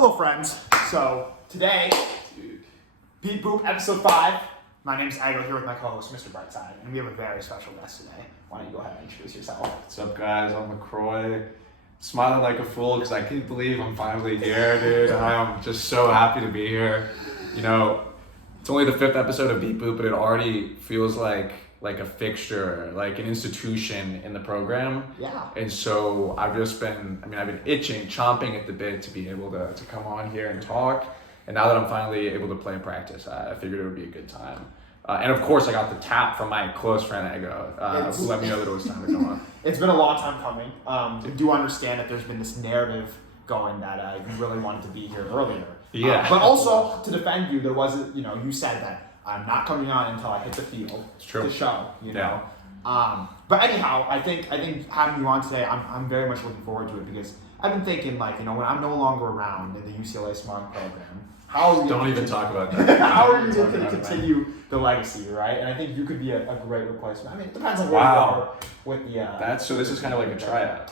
Hello, friends. So today, Beep Boop, Ep.5. My name's Agro here with my co-host, Mr. Brightside, and we have a very special guest today. Why don't you go ahead and introduce yourself? What's up, guys? I'm Croix. Smiling like a fool because I can't believe I'm finally here, dude. I'm just so happy to be here. You know, it's only the 5th episode of Beep Boop, but it already feels like a fixture, like an institution in the program. Yeah. And so I've been itching, chomping at the bit to be able to come on here and talk. And now that I'm finally able to play and practice, I figured it would be a good time. And of course, I got the tap from my close friend Ego, who let me know that it was time to come on. It's been a long time coming. I do understand that there's been this narrative going that you really wanted to be here earlier. Yeah. But also, to defend you, there wasn't, you said that I'm not coming on until I hit the field to show, you know. But anyhow, I think having you on today, I'm very much looking forward to it because I've been thinking, when I'm no longer around in the UCLA Smaug program, how are we Don't even talk about that. How are you going to continue the legacy, right? And I think you could be a great replacement. I mean, it depends on where you are with the. So this is kind of like a tryout.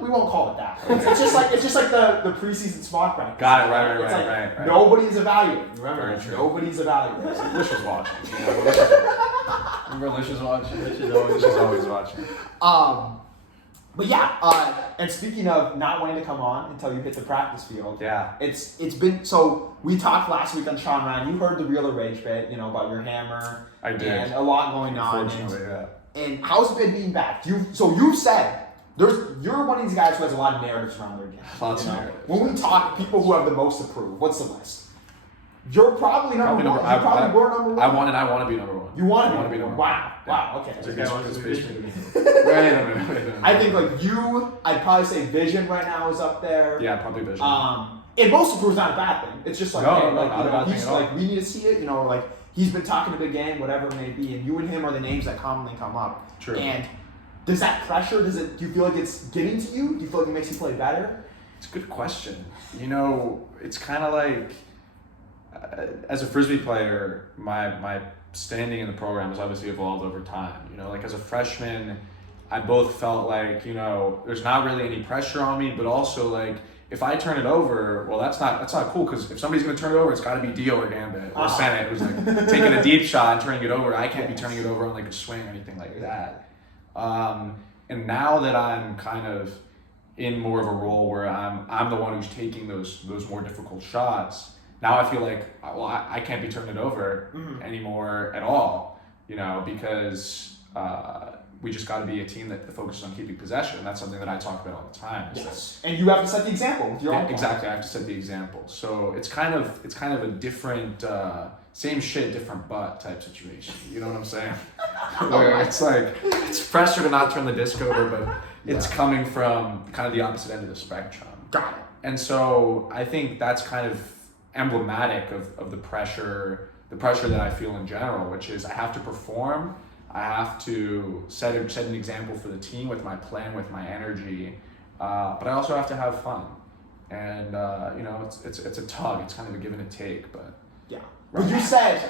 We won't call it that. It's just like the preseason Smaug practice. Got it. Right. Nobody's evaluating. Remember, nobody's evaluating. Lish was watching. Remember Lish was watching. Lish is always watching. But yeah, and speaking of not wanting to come on until you hit the practice field, it's been so. We talked last week on Sean Ryan. You heard the real Ragebait, about your hammer. I did. And a lot going on. Unfortunately, And how's it been being back? You've said you're one of these guys who has a lot of narratives around their game. Lots of narratives. When we talk, people who have the most to prove, what's the list? You're probably number one. You probably were number one. I want to be number one. You want to be number one. Wow. Okay. I think I'd probably say Vision right now is up there. Yeah, probably Vision. And most to prove is not a bad thing. It's just not a bad thing at all. We need to see it. He's been talking a big game, whatever it may be, and you and him are the names that commonly come up. True. And does that pressure? Do you feel like it's getting to you? Do you feel like it makes you play better? It's a good question. It's kind of like. As a Frisbee player, my standing in the program has obviously evolved over time. As a freshman, I both felt like, there's not really any pressure on me, but also if I turn it over, well, that's not cool because if somebody's going to turn it over, it's got to be Dio or Gambit or Senate who's taking a deep shot and turning it over. I can't be turning it over on a swing or anything like that. And now that I'm kind of in more of a role where I'm the one who's taking those more difficult shots. Now I feel like, I can't be turning it over anymore at all, because we just got to be a team that focuses on keeping possession. And that's something that I talk about all the time. Yes, and you have to set the example with your own. Exactly, I have to set the example. So it's kind of a different, same shit, different butt type situation. You know what I'm saying? Where it's pressure to not turn the disc over, but it's coming from kind of the opposite end of the spectrum. Got it. And so I think that's kind of emblematic of the pressure that I feel in general, which is I have to perform, I have to set an example for the team with my plan, with my energy, but I also have to have fun, and it's a tug, it's kind of a give and a take, but But you said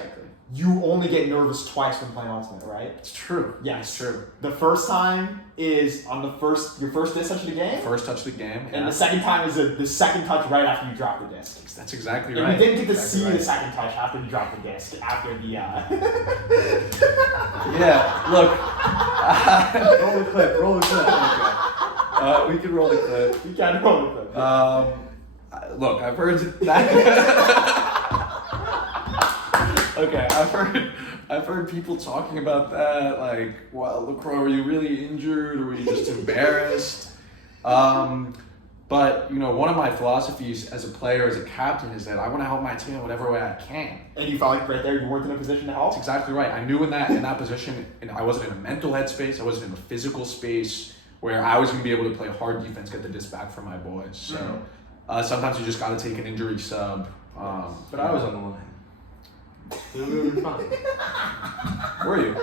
you only get nervous twice when playing Ultimate, right? It's true. Yes, it's true. The first time is on your first disc touch of the game. First touch of the game, and the second time is the second touch right after you drop the disc. That's exactly and right. And we didn't get to see the second touch after you drop the disc. After the Yeah. Look. Roll the clip. Okay. We can roll the clip. We can roll the clip. Look, I've heard that. Okay, I've heard people talking about that, LaCroix, were you really injured or were you just embarrassed? But one of my philosophies as a player, as a captain, is that I want to help my team in whatever way I can. And you felt like right there you weren't in a position to help? That's exactly right. I knew in that position, and I wasn't in a mental headspace, I wasn't in a physical space where I was going to be able to play hard defense, get the disc back for my boys. So sometimes you just got to take an injury sub. But I was on the line. We were fine. Were you?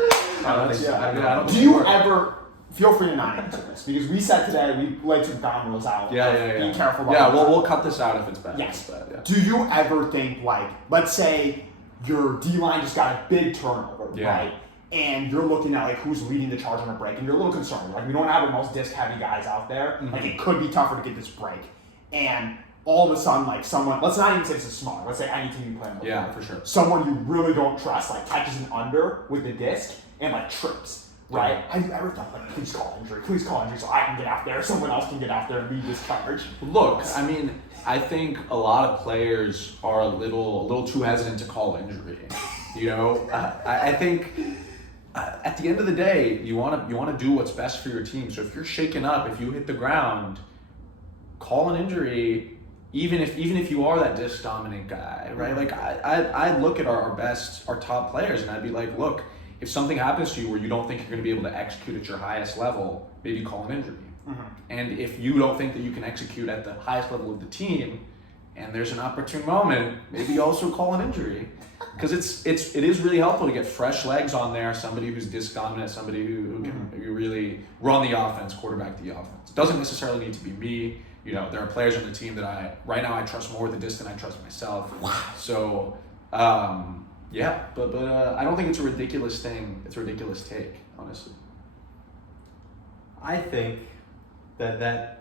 Do you ever, feel free to not answer this, because we said today we like to ground rules out. Yeah. Be careful about that. We'll cut this out if it's bad. Yes. Bad, Do you ever think, let's say your D-line just got a big turnover, right? And you're looking at who's leading the charge on a break, and you're a little concerned. We don't have the most disc-heavy guys out there. It could be tougher to get this break. And all of a sudden, like someone, let's not even say it's a Smaug, let's say any team you play on before. Yeah, for sure. Someone you really don't trust, like catches an under with the disc and like trips, right? Have you ever thought like, please call injury so I can get out there, someone else can get out there and be discharged? Look, I mean, I think a lot of players are a little too hesitant to call injury. You know, I think at the end of the day, you want to do what's best for your team. So if you're shaken up, if you hit the ground, call an injury. Even if you are that disc dominant guy, right? Like I'd look at our top players and I'd be like, look, if something happens to you where you don't think you're going to be able to execute at your highest level, maybe call an injury. Mm-hmm. And if you don't think that you can execute at the highest level of the team, and there's an opportune moment, maybe also call an injury, because it is really helpful to get fresh legs on there. Somebody who's disc dominant, somebody who can really run the offense, quarterback the offense. It doesn't necessarily need to be me. You know, there are players on the team that right now I trust more with the disc than I trust myself. Wow. So, yeah, but I don't think it's a ridiculous thing. It's a ridiculous take, honestly. I think that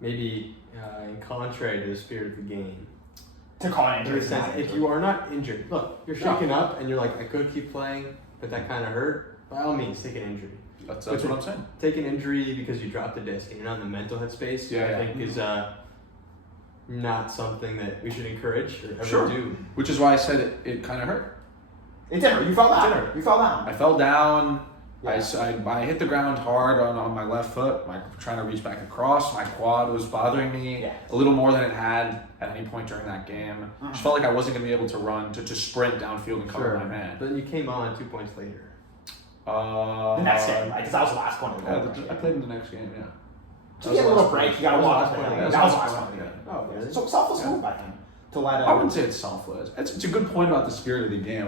maybe in contrary to the spirit of the game, to call an injury, if you are not injured, look, you're shaken up and you're like, I could keep playing, but that kind of hurt. By all means, take an injury. That's what I'm saying. Take an injury because you dropped the disc and you're not in the mental headspace. I think is not something that we should encourage or ever do. Which is why I said it kind of hurt. It did hurt. You fell down. You fell down. I fell down. Yeah. I hit the ground hard on my left foot, trying to reach back across. My quad was bothering me a little more than it had at any point during that game. I just felt like I wasn't going to be able to run, to sprint downfield and cover my man. But then you came on 2 points later. The next game, right? Because that was the last one. I played in the next game, yeah. So you get a little break, you got to walk. That was the last one. Oh, really? So selfless move by him. I wouldn't say it's selfless. It's a good point about the spirit of the game.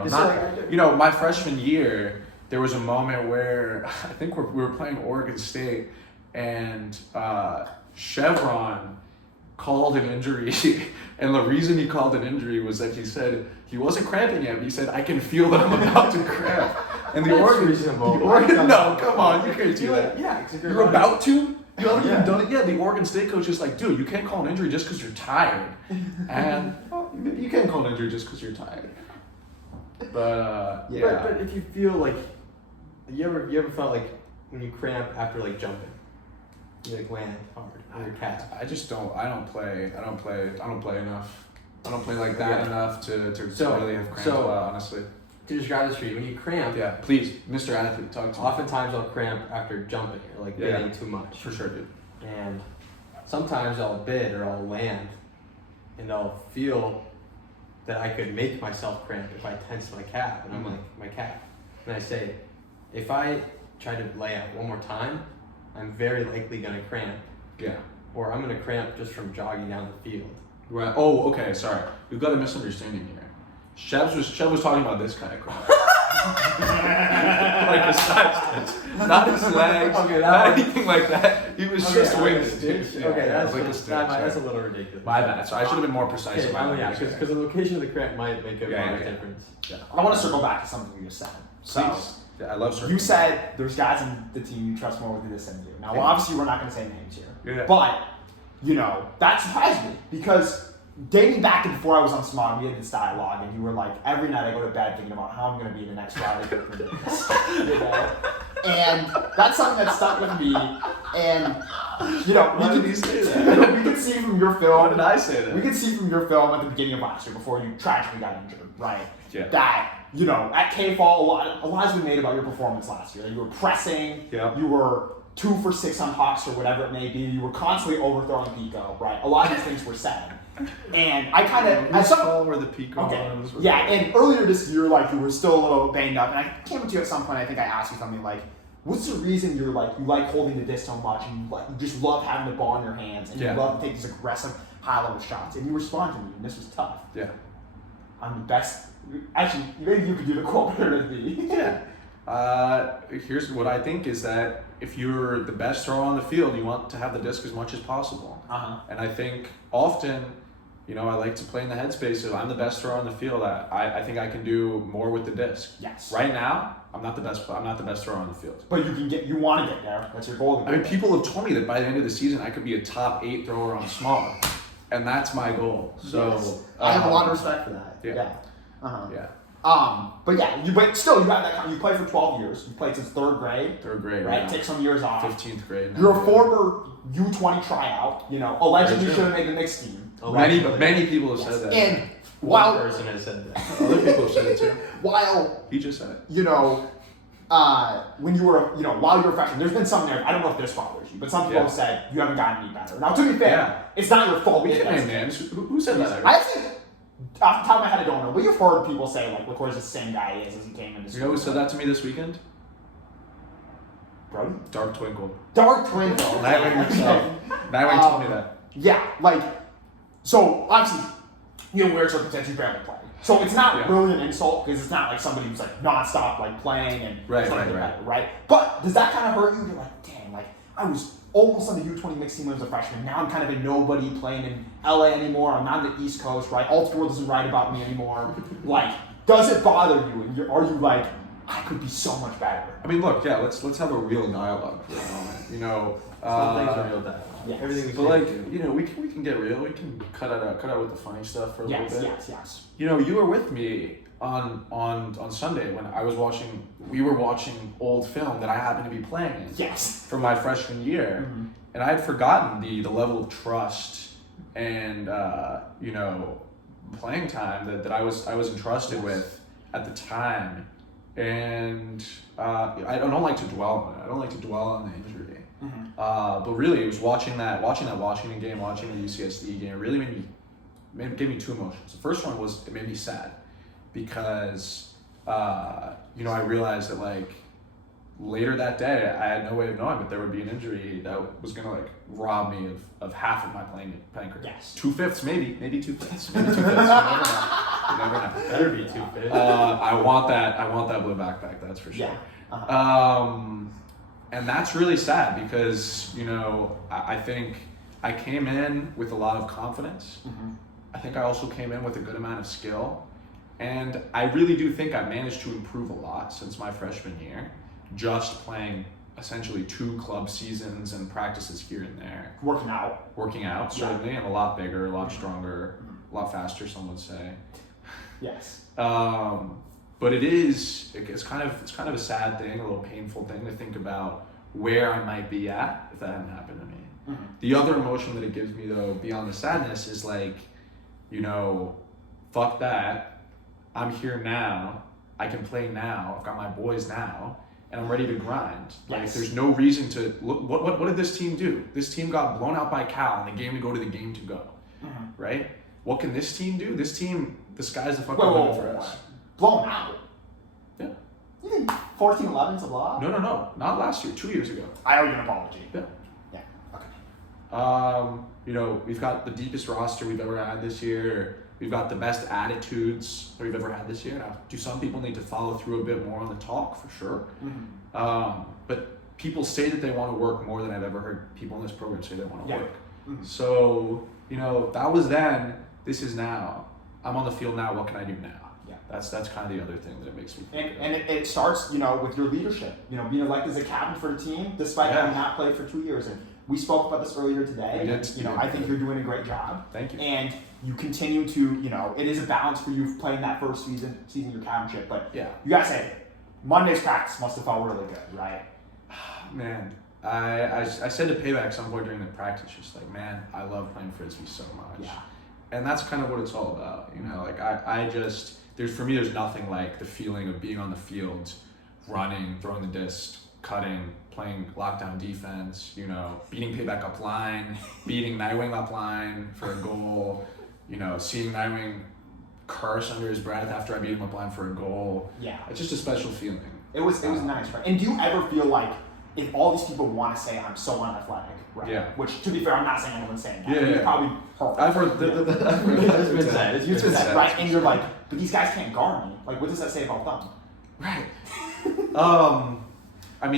My freshman year, there was a moment where I think we were playing Oregon State, and Chevron called an injury, and the reason he called an injury was that he said he wasn't cramping yet, but he said, I can feel that I'm about to cramp. And the Oregon, no, come on, you can't do that. Yeah, you're about to? You haven't even done it yet. The Oregon State coach is like, dude, you can't call an injury just because you're tired. And you can't call an injury just because you're tired. But But if you feel like, you ever felt like when you cramp after like jumping, you like land hard on your calf? I don't play enough. I don't play like that enough to really have cramp a lot, honestly. To describe this for you, when you cramp, please, Mr. Athlete, talk to me. Oftentimes I'll cramp after jumping or like bidding too much. For sure, dude. And sometimes I'll bid or I'll land, and I'll feel that I could make myself cramp if I tense my calf, and I'm like, my calf. And I say, if I try to lay out one more time, I'm very likely going to cramp. Yeah. Or I'm going to cramp just from jogging down the field. Right. Oh, okay, sorry. We've got a misunderstanding here. Chev was talking about this kind of cramp. Like his sides, not his legs, not anything like that. He was just winging it. That's a little ridiculous. My bad. So I should have been more precise. Because the location of the cramp might make a difference. Yeah. I want to circle back to something you just said. So, I love circling. You said there's guys in the team you trust more with this than you. Now, obviously, we're not going to say names here. Yeah. But, that surprised me because dating back to before I was on Smaug, we had this dialogue, and you were like, every night I go to bed thinking about how I'm going to be the next Riley for this. And that's something that stuck with me. And, why did you say that? We could see from your film. Why did I say that? We could see from your film at the beginning of last year before you tragically got injured, right? Yeah. That, at K-Fall, a lot has been made about your performance last year. You were pressing. Yeah. You were 2 for 6 on Hawks or whatever it may be. You were constantly overthrowing Pico, right? A lot of these things were said. And I kind of... where the Pico ones were. Yeah, and earlier this year, you were still a little banged up. And I came up to you at some point, I think I asked you something like, what's the reason you like holding the disc so much, and you just love having the ball in your hands, and you love to take these aggressive, high-level shots? And you responded to me, and this was tough. Yeah. I'm the best... Actually, maybe you could do the quote better than me. Yeah. Here's what I think is that if you're the best thrower on the field, you want to have the disc as much as possible. And I think often, I like to play in the headspace of I'm the best thrower on the field. I think I can do more with the disc. Yes. Right now, I'm not the best thrower on the field. But you want to get there. That's your goal. People have told me that by the end of the season, I could be a top 8 thrower on Smaug. and that's my goal. So yes. I have a lot of respect for that. Yeah. Yeah. But yeah, but still, you have that. You played for 12 years. You played since third grade. Third grade, right? Yeah. Take some years off. 15th grade. You're a former U20 tryout. You know, allegedly should have made the mixed team. Many people have said that. And one person has said that. Other people have said it too. While he just said it. You know, when you were, while you were a freshman, there's been some narrative. I don't know if this bothers you, but some people have said you haven't gotten any better. Now, to be fair, it's not your fault. Hey, man, who said that? I actually, off the top of my head, I don't know, but you've heard people say like, LaCour's the same guy he is as he came into school. You know who said that to me this weekend? Brody? Dark Twinkle. Dark Twinkle. Nightwing himself. Nightwing told me that. Yeah, like, so obviously, weird circumstances, you barely play. So it's not really an insult because it's not like somebody who's like nonstop like playing and right. But does that kind of hurt you? You're like, dang, like I was almost on the U20 mixed team when I was a freshman. Now I'm kind of a nobody playing in LA anymore. I'm not in the East Coast, right? Ultimate doesn't write about me anymore. Like, does it bother you? And are you like, I could be so much better? I mean, look, let's have a real dialogue for a moment. Some things are real dialogue. Yeah, everything we we can get real. We can cut out with the funny stuff for a little bit. Yes. You were with me on Sunday when we were watching old film that I happened to be playing in. Yes. From my freshman year, and I had forgotten the level of trust and playing time that I was entrusted with at the time, and I don't like to dwell on it. I don't like to dwell on the injury. But really, it was watching that Washington game, watching the UCSD game. It really gave me two emotions. The first one was it made me sad because I realized that like later that day I had no way of knowing, but there would be an injury that was gonna like rob me of half of my playing career. Yes. 2/5, maybe 2/5, maybe 2/5. You never know. Better be 2/5. I want that blue backpack. That's for sure. Yeah. And that's really sad because, I think I came in with a lot of confidence. I think I also came in with a good amount of skill. And I really do think I managed to improve a lot since my freshman year, just playing essentially 2 club seasons and practices here and there. Working out, certainly, and a lot bigger, a lot stronger, a lot faster, some would say. Yes. But it's kind of a sad thing, a little painful thing to think about where I might be at if that hadn't happened to me. The other emotion that it gives me though, beyond the sadness, is like, fuck that. I'm here now. I can play now. I've got my boys now, and I'm ready to grind. Like, there's no reason to look. What did this team do? This team got blown out by Cal in the game to go to the game to go, right? What can this team do? This team, the sky's the fucking limit for us. Blown out? Yeah. You think 14-11's a blowout? No. Not last year. 2 years ago. I owe you an apology. Yeah. Okay. We've got the deepest roster we've ever had this year. We've got the best attitudes that we've ever had this year. Now, do some people need to follow through a bit more on the talk? For sure. But people say that they want to work more than I've ever heard people in this program say they want to work. So, that was then. This is now. I'm on the field now. What can I do now? Yeah. That's kind of the other thing that it makes me think. And it starts, with your leadership. Being elected as a captain for the team, despite having not played for 2 years. And we spoke about this earlier today. We did. I think you're doing a great job. Thank you. And you continue to, it is a balance for you playing that first season your captainship. But you gotta say, Monday's practice must have felt really good, right? Man, I said to Payback some point during the practice, just like, man, I love playing Frisbee so much. Yeah. And that's kind of what it's all about, for me, there's nothing like the feeling of being on the field, running, throwing the disc, cutting, playing lockdown defense, beating Payback up line, beating Nightwing up line for a goal, seeing Nightwing curse under his breath after I beat him up line for a goal. Yeah. It's just a special feeling. It was nice, right? And do you ever feel like, if all these people want to say I'm so unathletic, right? Yeah. Which, to be fair, I'm not saying anyone's saying that. Yeah. You've probably heard. I've heard It's been said, right? And you're like, like, but these guys can't guard me. Like, what does that say about them? Right.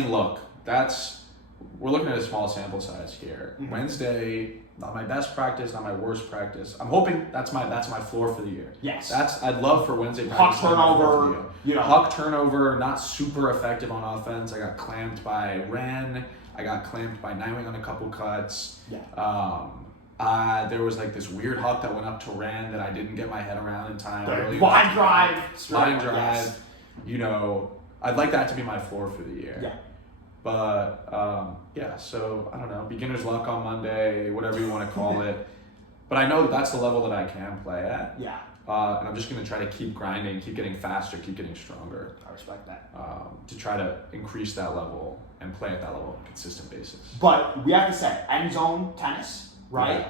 Look, we're looking at a small sample size here. Wednesday, not my best practice, not my worst practice. I'm hoping that's my floor for the year. Yes. I'd love for Wednesday practice. Huck turnover, not super effective on offense. I got clamped by Ren. I got clamped by Nightwing on a couple cuts. Yeah. There was like this weird huck that went up to Rand that I didn't get my head around in time. Line drive. Yes. You know, I'd like that to be my floor for the year. Yeah. But so I don't know, beginner's luck on Monday, whatever you want to call it. But I know that's the level that I can play at. Yeah. And I'm just going to try to keep grinding, keep getting faster, keep getting stronger. I respect that. To try to increase that level and play at that level on a consistent basis. But we have to say, end zone tennis, right? Yeah.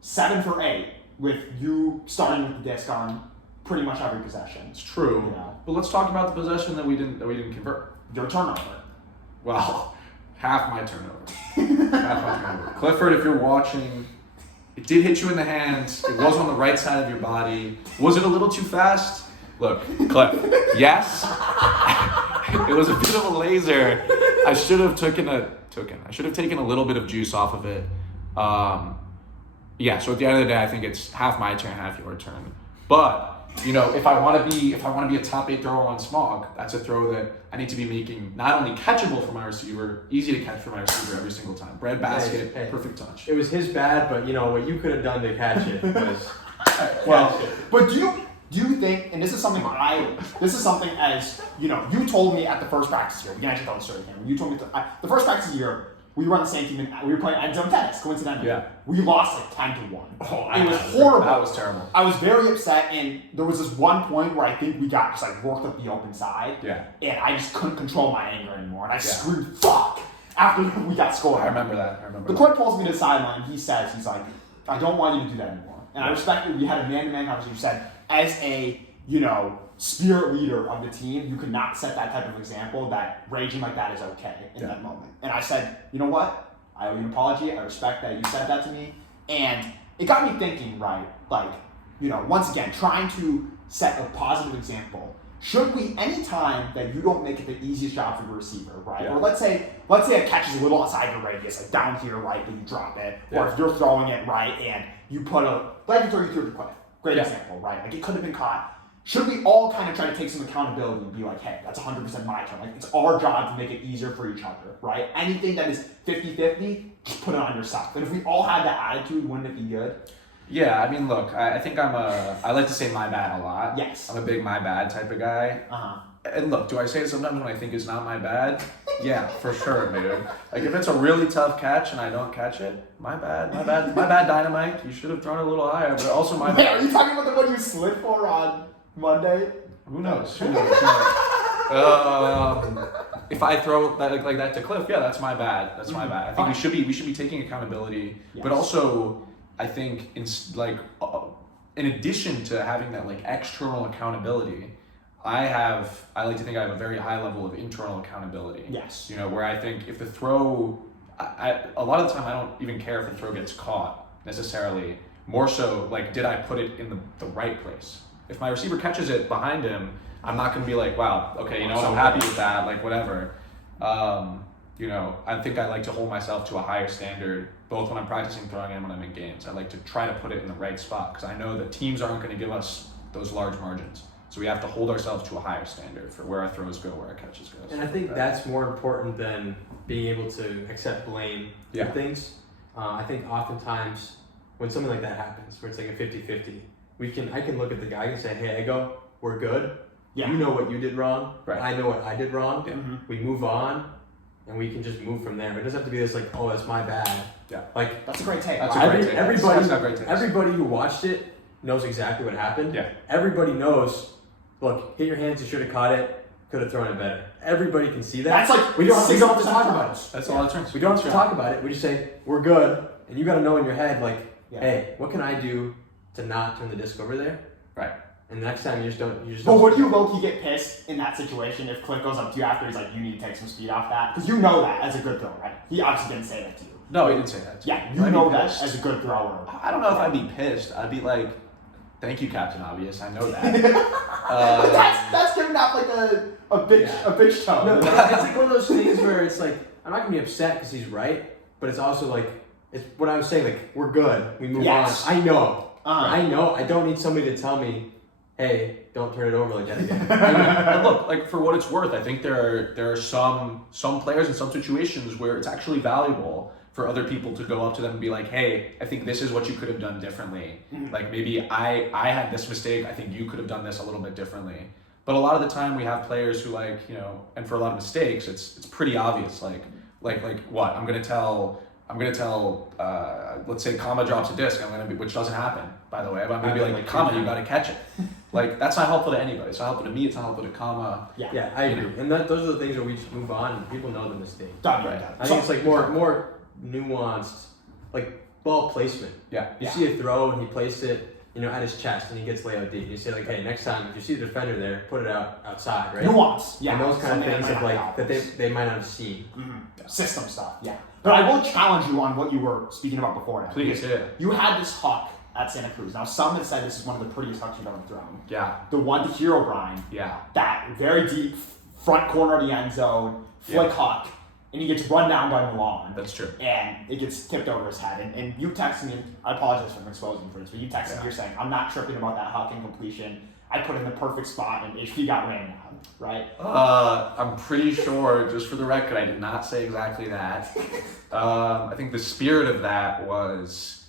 7 for 8 with you starting with the disc on pretty much every possession. It's true. You know? But let's talk about the possession that we didn't convert. Your turnover. Well, half my turnover. Clifford, if you're watching, it did hit you in the hands. It was on the right side of your body. Was it a little too fast? Look, Cliff, yes. It was a bit of a laser. I should have taken a little bit of juice off of it. So at the end of the day, I think it's half my turn, half your turn. But you know, if I want to be a top 8 thrower on Smaug, that's a throw that I need to be making not only catchable for my receiver, easy to catch for my receiver every single time. Bread basket, perfect touch. It was his bad, but you know what you could have done to catch it was. But do you think, and this is something as you know, you told me at the first practice here. We can actually tell the story again. You told me the first practice here. We were on the same team and we were playing end zone tennis, coincidentally. Yeah. We lost like 10-1. Oh, it was horrible. That was terrible. I was very upset, and there was this one point where I think we got just like worked up the open side. Yeah. And I just couldn't control my anger anymore. And I screamed, fuck, after we got scored. I remember that. The court pulls me to the sideline. He's like, I don't want you to do that anymore. And I respect that we had a man-to-man conversation. You said, as a, you know, spirit leader of the team, you could not set that type of example that raging like that is okay in that moment. And I said, you know what? I owe you an apology. I respect that you said that to me. And it got me thinking, right? Like, you know, once again, trying to set a positive example. Should we, anytime that you don't make it the easiest job for your receiver, right? Yeah. Or let's say a catch is a little outside your radius, like down here, right, but you drop it. Yeah. Or if you're throwing it, right, and you put like you throw the cliff. Great example, right? Like it could have been caught. Should we all kind of try to take some accountability and be like, hey, that's 100% my turn. Like, it's our job to make it easier for each other, right? Anything that is 50-50, just put it on yourself. And if we all had that attitude, wouldn't it be good? Yeah, I mean, look, I think I like to say my bad a lot. Yes. I'm a big my bad type of guy. Uh-huh. And look, do I say it sometimes when I think it's not my bad? Yeah, for sure, dude. Like, if it's a really tough catch and I don't catch it, my bad, Dynamite. You should have thrown it a little higher, but also my bad. Are you talking about the one you slid for on Monday? Who knows? If I throw that like that to Cliff, yeah, that's my bad. That's my bad. I think we should be taking accountability, but also I think in addition to having that like external accountability, I like to think I have a very high level of internal accountability. Yes. You know, where I think if the throw, a lot of the time I don't even care if the throw gets caught necessarily. More so, like, did I put it in the right place? If my receiver catches it behind him, I'm not going to be like, wow, okay, you know what, I'm happy with that, like, whatever. You know, I think I like to hold myself to a higher standard, both when I'm practicing throwing and when I'm in games. I like to try to put it in the right spot, because I know that teams aren't going to give us those large margins. So we have to hold ourselves to a higher standard for where our throws go, where our catches go. And I think that's more important than being able to accept blame for things. I think oftentimes when something like that happens, where it's like a 50-50, I can look at the guy and say, hey, we're good. Yeah. You know what you did wrong. Right. I know what I did wrong. Yeah. Mm-hmm. We move on, and we can just move from there. It doesn't have to be this like, oh, that's my bad. Yeah. Like, that's a great take. Everybody who watched it knows exactly what happened. Yeah. Everybody knows. Look, hit your hands. You should have caught it. Could have thrown it better. Everybody can see that. That's like we don't have to talk about it. That's all it turns. We don't have to talk about it. We just say we're good, and you got to know in your head like, hey, what can I do to not turn the disc over there? Right. And the next time you just don't. But would you low-key get pissed in that situation if Cliff goes up to you after he's like, you need to take some speed off that? Because you know that as a good thrower, right? He obviously didn't say that to you. No, he didn't say that to me. Yeah, you know that as a good thrower. I don't know if I'd be pissed. I'd be like, thank you, Captain Obvious. I know that. That's giving out like a bitch tone. No, it's like one of those things where it's like, I'm not going to be upset because he's right, but it's also like, it's what I was saying, like, we're good. We move on. I know. I know. I don't need somebody to tell me, hey, don't turn it over like that again. And look, like, for what it's worth, I think there are some players in some situations where it's actually valuable for other people to go up to them and be like, hey, I think this is what you could have done differently. Like maybe I had this mistake, I think you could have done this a little bit differently. But a lot of the time we have players who like, you know, and for a lot of mistakes, it's pretty obvious. Like what? I'm gonna tell, let's say Kama drops a disc, which doesn't happen, by the way, but I'm gonna be like, Kama, you gotta catch it. Like, that's not helpful to anybody. It's not helpful to me, it's not helpful to Kama. Yeah, I agree. And those are the things where we just move on and people know the mistake. Right. I think it's like more nuanced, like ball placement. Yeah. You see a throw and he placed it, you know, at his chest and he gets layout deep. You say like, hey, next time if you see the defender there, put it outside, right? Nuance. Yeah. And those kind of things that they might not have seen. System stuff. Yeah. But I will challenge you on what you were speaking about before. Please. Yeah. You had this huck at Santa Cruz. Now, some have said this is one of the prettiest hucks you've ever thrown. Yeah. The one to Hero Brian. Yeah. That very deep front corner of the end zone, flick huck, and he gets run down by Milan. That's true. And it gets tipped over his head. And you texted me, I apologize for exposing for this, but you texted me, you're saying, I'm not tripping about that huck incompletion. I put in the perfect spot and HP got ran down, right? I'm pretty sure, just for the record, I did not say exactly that. I think the spirit of that was,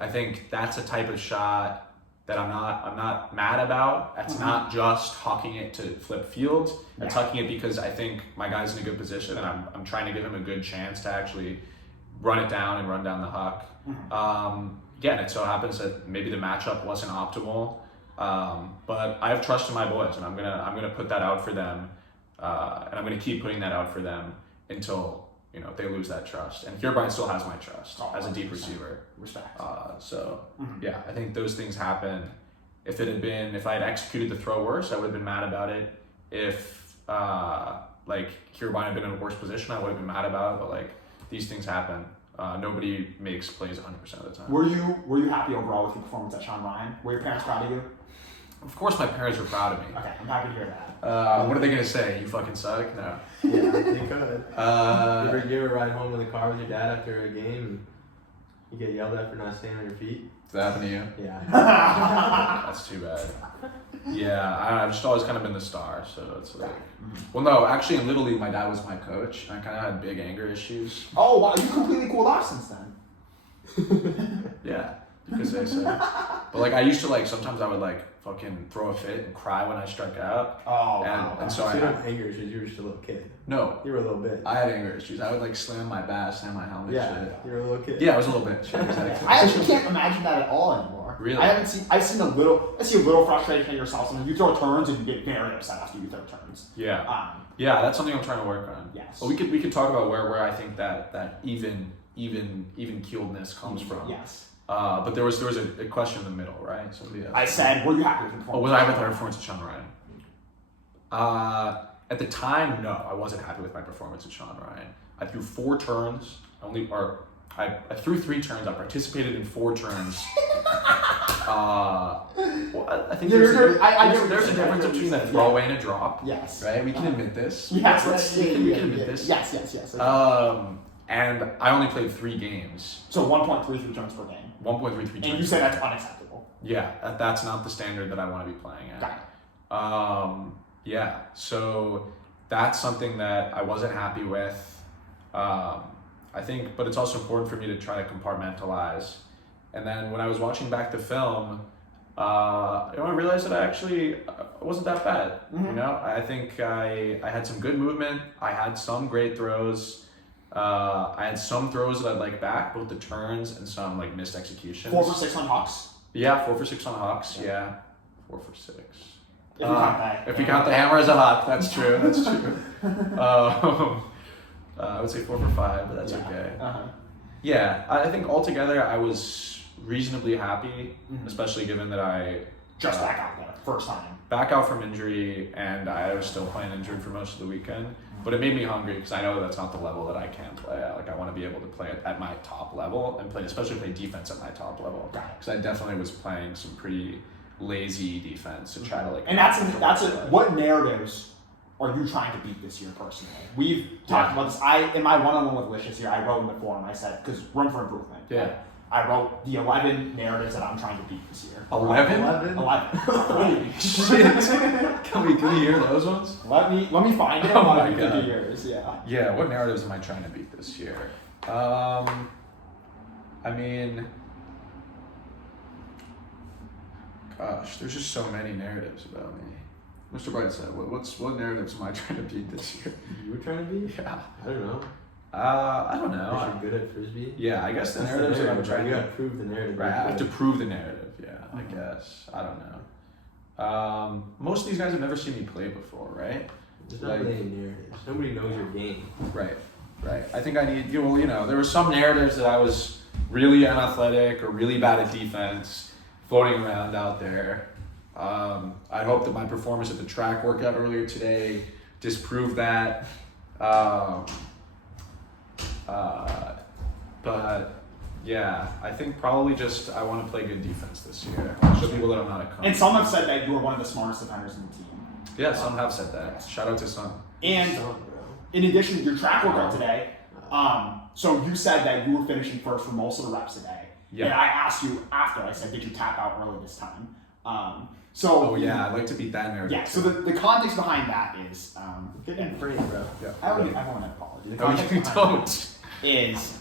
I think that's a type of shot that I'm not mad about. That's not just hucking it to flip field. It's hucking it because I think my guy's in a good position and I'm trying to give him a good chance to actually run it down and run down the huck. Again, it so happens that maybe the matchup wasn't optimal, but I have trust in my boys and I'm gonna put that out for them, and I'm gonna keep putting that out for them until they lose that trust. And Kierbein still has my trust as a deep receiver. Respect. Yeah, I think those things happen. If I had executed the throw worse, I would have been mad about it. If Kierbein had been in a worse position, I would have been mad about it. But like these things happen. Nobody makes plays 100% of the time. Were you happy overall with your performance at Sean Ryan? Were your parents proud of you? Of course, my parents were proud of me. Okay, I'm happy to hear that. What are they gonna say? You fucking suck? No. Yeah, they could. You ever ride home in the car with your dad after a game and you get yelled at for not staying on your feet? Does that happen to you? Yeah. That's too bad. Yeah, I've just always kind of been the star, so it's like. Well, no, actually, in Little League, my dad was my coach. And I kind of had big anger issues. Oh, wow, you completely cooled off since then. Yeah, you could say so. But like, I used to sometimes I would fucking throw a fit and cry when I struck out. Oh, wow. And so you don't have anger issues. You were just a little kid. No, you were a little bit. I had anger issues. I would slam my bat, slam my helmet. Yeah, shit. you were a little kid. Yeah, I was a little bit. Sure, exactly. I actually can't imagine that at all anymore. Really? I see a little frustration in yourself. Sometimes you throw turns and you get very upset after you throw turns. Yeah. Yeah, that's something I'm trying to work on. Yes. Well, we could talk about where I think that even keeledness comes from. Yes. But there was a question in the middle, right? Somebody asked. I said, were you happy with your performance? Oh, was I happy with my performance at Sean Ryan? At the time, no, I wasn't happy with my performance at Sean Ryan. I threw 4 turns. I threw 3 turns. I participated in 4 turns. Well, I think there's a difference between a throwaway and a drop. Yes. Right? We can admit this. Yes. We can admit this. Yes. And I only played 3 games. So 1.33 turns per game. 1.33 turns. And you said that's unacceptable. Yeah, that's not the standard that I want to be playing at. Got it. Yeah, so that's something that I wasn't happy with. I think, but it's also important for me to try to compartmentalize. And then when I was watching back the film, I realized that I wasn't that bad. Mm-hmm. I think I had some good movement. I had some great throws. I had some throws that I'd like back, both the turns and some missed executions. 4 for 6 on Hawks. Yeah, 4 for 6 on Hawks. Yeah, 4 for 6. If you count that. If you count the hammer as a hawk, that's true. That's true. I would say 4 for 5, but that's okay. Yeah, I think altogether I was reasonably happy, especially given that I just back out there first time. Back out from injury, and I was still playing injured for most of the weekend. But it made me hungry because I know that's not the level that I can play at. I want to be able to play at my top level and especially play defense at my top level. Because I definitely was playing some pretty lazy defense to try to And that's what narratives are you trying to beat this year personally? We've talked about this. In my one-on-one with Lish this year, I wrote in the forum. I said because room for improvement. Yeah. I wrote the 11 narratives that I'm trying to beat this year. 11? 11. Holy shit! Can we hear those ones? Let me find it. Oh my God. Years. Yeah. Yeah. What narratives am I trying to beat this year? I mean, gosh, there's just so many narratives about me. Mr. Brightside, what narratives am I trying to beat this year? You were trying to be? Yeah. I don't know. I don't know. Because you're good at Frisbee? Yeah, I guess the That's narratives that I'm trying You to... gotta prove the narrative. Right, I have to prove the narrative, yeah, I guess. I don't know. Most of these guys have never seen me play before, right? There's not really any narratives. Nobody knows your game. Right. I think I need, there were some narratives that I was really unathletic or really bad at defense floating around out there. I hope that my performance at the track workout earlier today disproved that. But yeah, I think probably just I want to play good defense this year. Show people that I'm not a coach. And some have said that you were one of the smartest defenders in the team. Yeah, some have said that. Shout out to some. And in addition, your track workout today, so you said that you were finishing first for most of the reps today. Yeah. And I asked you after, I said, did you tap out early this time? Oh yeah, I'd like to beat that narrative. Yeah, so the context behind that is... Get in frame, bro. Yeah. I don't want to apologize. The No, context you behind don't. that is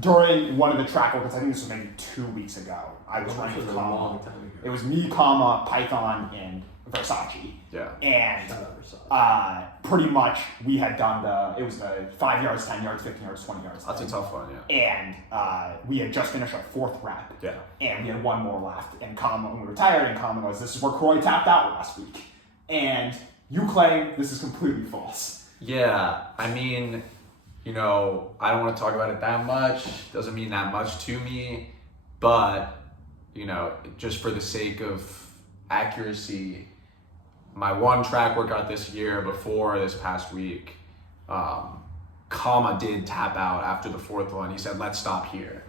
during one of the track workouts, I think this was maybe 2 weeks ago, I was running with a comma. long time ago. It was me, comma, Python, and Versace. Yeah. And Shout out Versace. pretty much we had done it was the 5 yards, 10 yards, 15 yards, 20 yards. That's a tough one, yeah. And we had just finished our fourth rep. Yeah. And we had one more left. And when we were tired, and Common goes, this is where Croix tapped out last week. And you claim this is completely false. Yeah, I mean, I don't want to talk about it that much. Doesn't mean that much to me. But, just for the sake of accuracy, my one track workout this year before this past week, Kama did tap out after the fourth one. He said, let's stop here.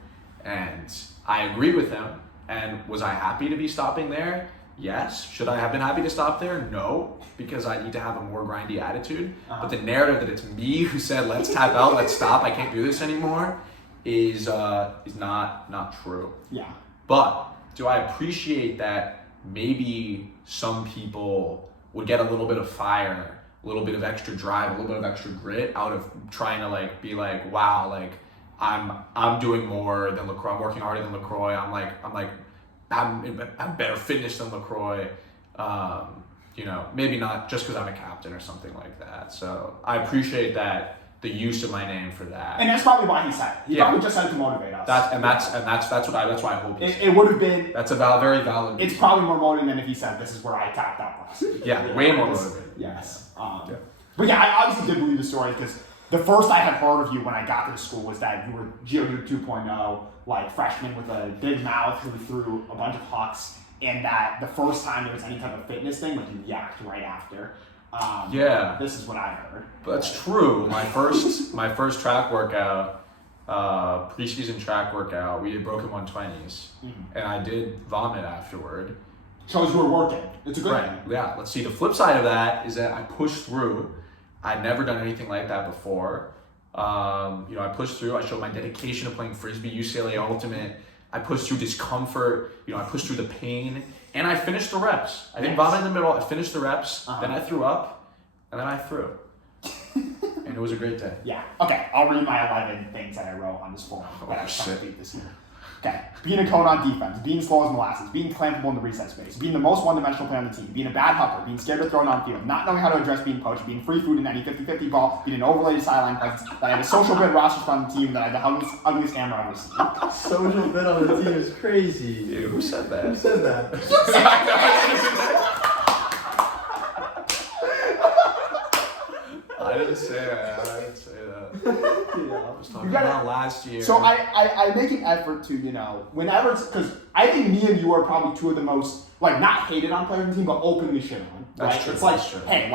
And I agreed with him. And was I happy to be stopping there? Yes. Should I have been happy to stop there? No, because I need to have a more grindy attitude. But the narrative that it's me who said, let's tap out, let's stop, I can't do this anymore, is not true. Yeah. But do I appreciate that maybe some people would get a little bit of fire, a little bit of extra drive, a little bit of extra grit out of trying to be like, wow, I'm doing more than LaCroix, I'm working harder than LaCroix, I'm better fitness than LaCroix. Maybe not just because I'm a captain or something like that. So I appreciate that, the use of my name for that. And that's probably why he said it. He probably just said it to motivate us. That's why I hope he said it would have been. That's a very valid. It's probably more motivating than if he said, this is where I tapped out last week. Yeah, way more motivating. Yes. But yeah, I obviously did believe the story because the first I had heard of you when I got to the school was that you were Geodude 2.0, freshman with a big mouth who threw a bunch of pucks, and that the first time there was any type of fitness thing, you yacked right after. Yeah. This is what I heard. That's true. My first track workout, preseason track workout, we had broken 120s, and I did vomit afterward. Shows you were working. It's a good thing. Yeah. Let's see. The flip side of that is that I pushed through. I'd never done anything like that before. I pushed through. I showed my dedication to playing Frisbee, UCLA Ultimate. I pushed through discomfort. I pushed through the pain, and I finished the reps. I didn't vomit in the middle. I finished the reps. Then I threw up, and then I threw. And it was a great day. Yeah. Okay. I'll read my 11 things that I wrote on this form that I was trying to beat this year. Okay. Being a cone on defense, being slow as molasses, being clampable in the reset space, being the most one-dimensional player on the team, being a bad hupper, being scared to throw it on field, not knowing how to address being poached, being free food in any 50-50 ball, being an overrated sideline presence, that I had a social bid roster spot on the team, that I had the ugliest hammer I've ever seen. Social bid on the team is crazy. Dude, who said that? Who said that? I didn't say that. I was talking about last year. So I make an effort to, whenever, because I think me and you are probably two of the most, not hated on players on the team, but openly shit on. Right? That's true. It's true. Hey,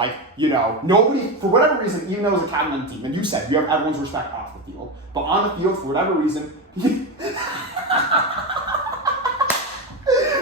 nobody, for whatever reason, even though it was a captain on the team, and you said you have everyone's respect off the field, but on the field, for whatever reason,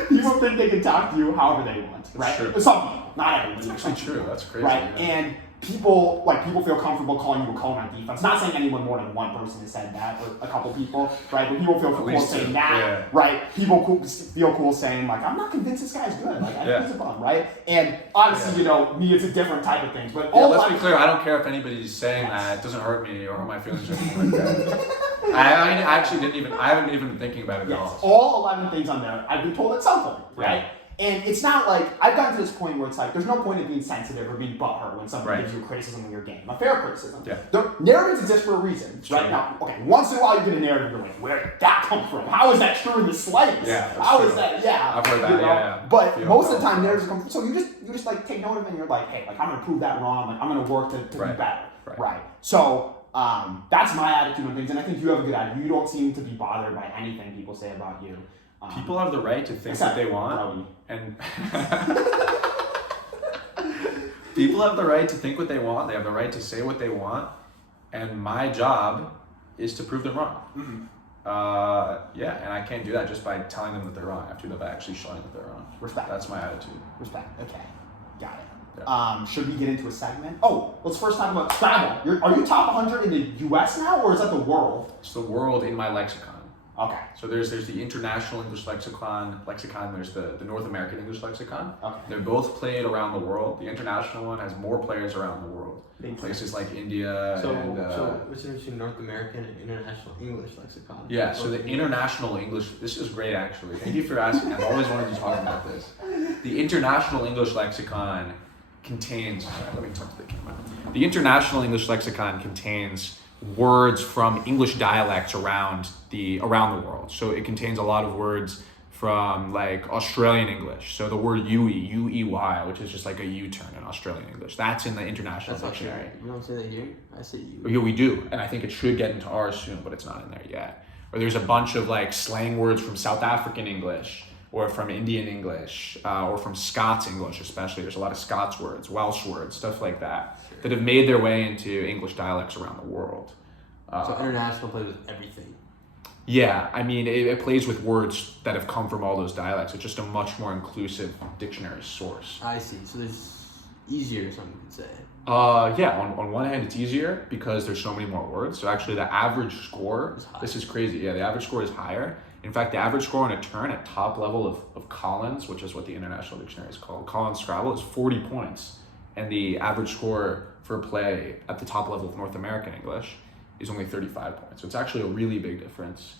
people think they can talk to you however they want, right? True. Some people, not everyone. That's actually true. That's crazy. Right, yeah. and people feel comfortable calling you a cone on defense. Not saying anyone more than one person has said that, or a couple people, right? But people feel cool saying that, right? People feel cool saying like, I'm not convinced this guy's good. Like, I think he's a bum, right? And obviously, me, it's a different type of things. But let's be clear. I don't care if anybody's saying that. It doesn't hurt me or hurt my feelings or anything like that. I actually I haven't even been thinking about it at all. All 11 things on there, I've been told at some point, right? Yeah. And it's not like, I've gotten to this point where it's like, there's no point in being sensitive or being butthurt when somebody gives you a criticism of your game. A fair criticism. Yeah. The narratives exist for a reason, right? Now, okay, once in a while you get a narrative, you're like, where did that come from? How is that true in the slightest? Yeah, how is that? Yeah. I've heard that, yeah. But most of the time narratives come from, so you just like take note of it and you're like, hey, like I'm going to prove that wrong. Like I'm going to work to be better. Right. So, that's my attitude on things, and I think you have a good attitude. You don't seem to be bothered by anything people say about you. People have the right to think what they want, and people have the right to think what they want. They have the right to say what they want, and my job is to prove them wrong. Mm-hmm. And I can't do that just by telling them that they're wrong. I have to do that by actually showing that they're wrong. Respect. That's my attitude. Respect. Okay, got it. Yeah. Should we get into a segment? Oh, let's first talk about Scrabble. Are you top 100 in the U.S. now, or is that the world? It's the world in my lexicon. Okay. So there's the international English lexicon. There's the North American English lexicon. Okay. They're both played around the world. The international one has more players around the world. Places like India. So what's the difference between North American and international English lexicon? Yeah. So the international English. This is great, actually. Thank you for asking. I've always wanted to talk about this. The international English lexicon contains. Sorry, let me talk to the camera. The international English lexicon contains words from English dialects around the world. So it contains a lot of words from like Australian English. So the word U-E-Y, which is just like a U-turn in Australian English. That's in the international dictionary. You don't say that here? I say U. Yeah, we do. And I think it should get into ours soon, but it's not in there yet. Or there's a bunch of like slang words from South African English, or from Indian English, or from Scots English especially. There's a lot of Scots words, Welsh words, stuff like that, that have made their way into English dialects around the world. So international plays with everything. Yeah, I mean, it plays with words that have come from all those dialects. It's just a much more inclusive dictionary source. I see. So there's easier, some could say. Yeah, on one hand, it's easier because there's so many more words. So actually the average score, this is crazy. Yeah, the average score is higher. In fact, the average score on a turn at top level of Collins, which is what the International Dictionary is called, Collins Scrabble, is 40 points. And the average score for play at the top level of North American English is only 35 points. So it's actually a really big difference,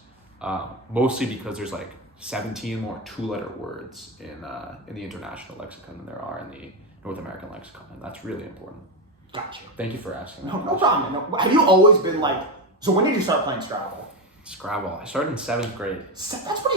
mostly because there's like 17 more two-letter words in the international lexicon than there are in the North American lexicon, and that's really important. Gotcha. Thank you for asking. No problem. No. Have you always been like, so when did you start playing Scrabble? Scrabble. I started in 7th grade.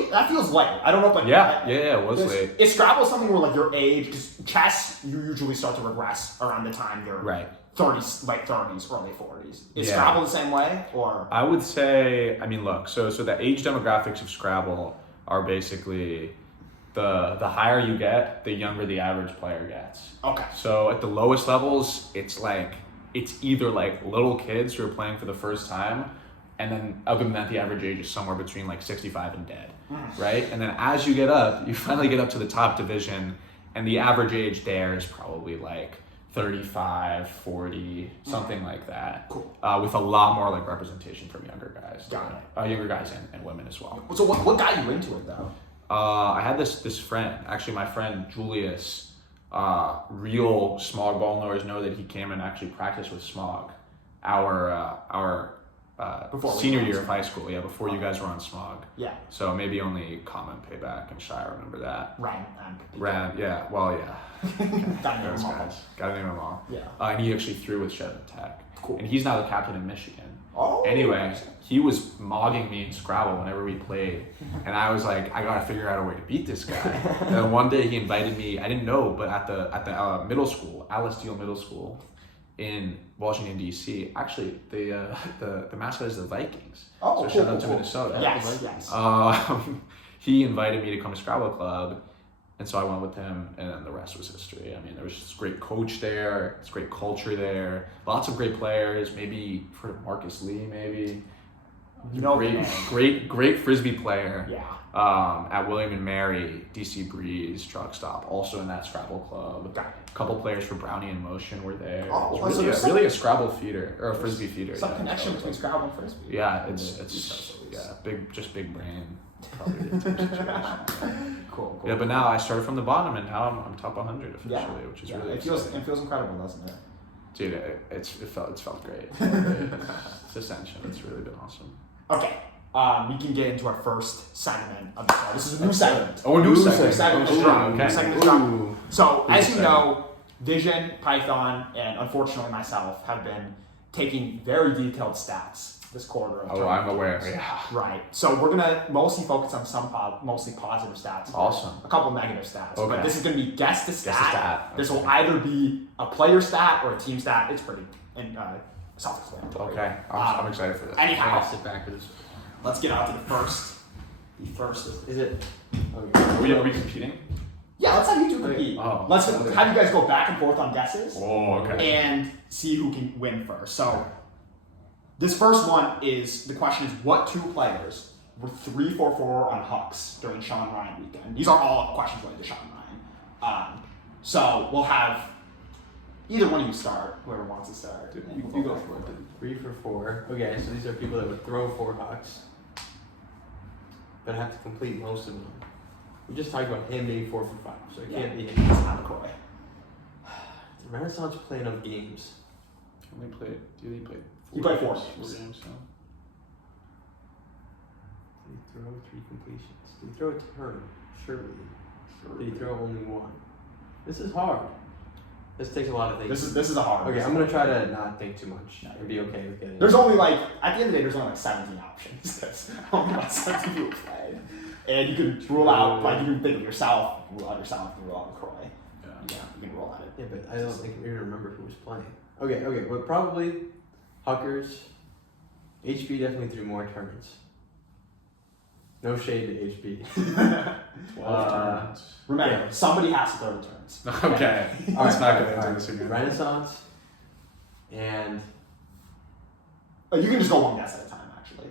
That feels late. I don't know, but it was late. Is Scrabble something where like your age, because chess, you usually start to regress around the time you're late 30s, early 40s. Is Scrabble the same way, or? I would say, I mean, look, so the age demographics of Scrabble are basically the higher you get, the younger the average player gets. Okay. So at the lowest levels, it's either like little kids who are playing for the first time, and then other than that, the average age is somewhere between like 65 and dead, right? And then as you get up, you finally get up to the top division, and the average age there is probably like 35, 40, something like that. Cool. With a lot more like representation from younger guys. Got it. Younger guys and women as well. So what got you into it though? I had this friend, actually my friend Julius, real Smaug ball knowers know that he came and actually practiced with Smaug, our senior year of high school, before you guys were on Smaug. Yeah. So maybe only Common, Payback, and Shy remember that. Ran, yeah, well, yeah. Gotta name them all. Gotta name them all. Yeah. And he actually threw with Shevin Tech. Cool. And he's now the captain in Michigan. Oh. Anyway, he was mogging me in Scrabble whenever we played. And I was like, I gotta figure out a way to beat this guy. And then one day he invited me, I didn't know, but at the middle school, Alice Steele Middle School in Washington, D.C. Actually, the mascot is the Vikings. Oh, so shout out to Minnesota. Yes. He invited me to come to Scrabble Club, and so I went with him, and then the rest was history. I mean, there was this great coach there, this great culture there, lots of great players. Maybe for Marcus Lee, maybe. You know, great frisbee player. Yeah. At William and Mary, DC Breeze truck stop, also in that Scrabble club. Got it. A couple players for Brownie in Motion were there. Oh, It's so there's really a Scrabble feeder or a frisbee feeder. Some connection between Scrabble and frisbee. Yeah, it's big brain. Probably the team situation. Cool. Yeah, but now I started from the bottom and now I'm top 100 officially, which is really exciting. It feels incredible, doesn't it? Dude, it felt great. It's ascension. It's really been awesome. Okay. We can get into our first segment of the show. This is a new segment. Oh, a new segment. New segment is dropping. So, as you know, Vision, Python, and unfortunately myself have been taking very detailed stats this quarter. I'm aware. Yeah. Right. So we're gonna mostly focus on some mostly positive stats. Awesome. A couple negative stats. Okay. But this is gonna be guess the stat. Okay. This will either be a player stat or a team stat. It's pretty self-explanatory. Okay. I'm excited for this. Anyhow, Sit back for this. let's get out to the first. The first Is it? Are we competing? Yeah, let's have you two compete. Oh, Let's okay. have you guys go back and forth on guesses. Oh, okay. And see who can win first. So this first one is, the question is, what two players were 3-4-4 on Hucks during Sean Ryan weekend? These are all questions related to Sean Ryan. So we'll have either one of you start, whoever wants to start. You go for it. 3 for 4. Okay, so these are people that would throw 4 Hucks, but have to complete most of them. We just talked about him being 4 for 5, so it can't be him. It's not Croix. The Renaissance play enough games. He played 4 games, games. so. Did he throw 3 completions? Did he throw a turn? Surely. Did he throw only 1? This is hard. This takes a lot of thinking. This is a hard one. Okay, I'm gonna try to not think too much and be okay with getting. There's only at the end of the day, there's only 17 options. That's only about 17 people played. And you can rule out, you can think of yourself, rule out Croix. Yeah, you can roll at it. Yeah, but I don't think you're gonna remember who was playing. Okay, but probably Huckers. HB definitely threw more turns. No shade to HB. 12 turns. Remember, somebody has to throw the turns. Okay. Let's not get into this again. Renaissance and You can just go one guess at a time, actually.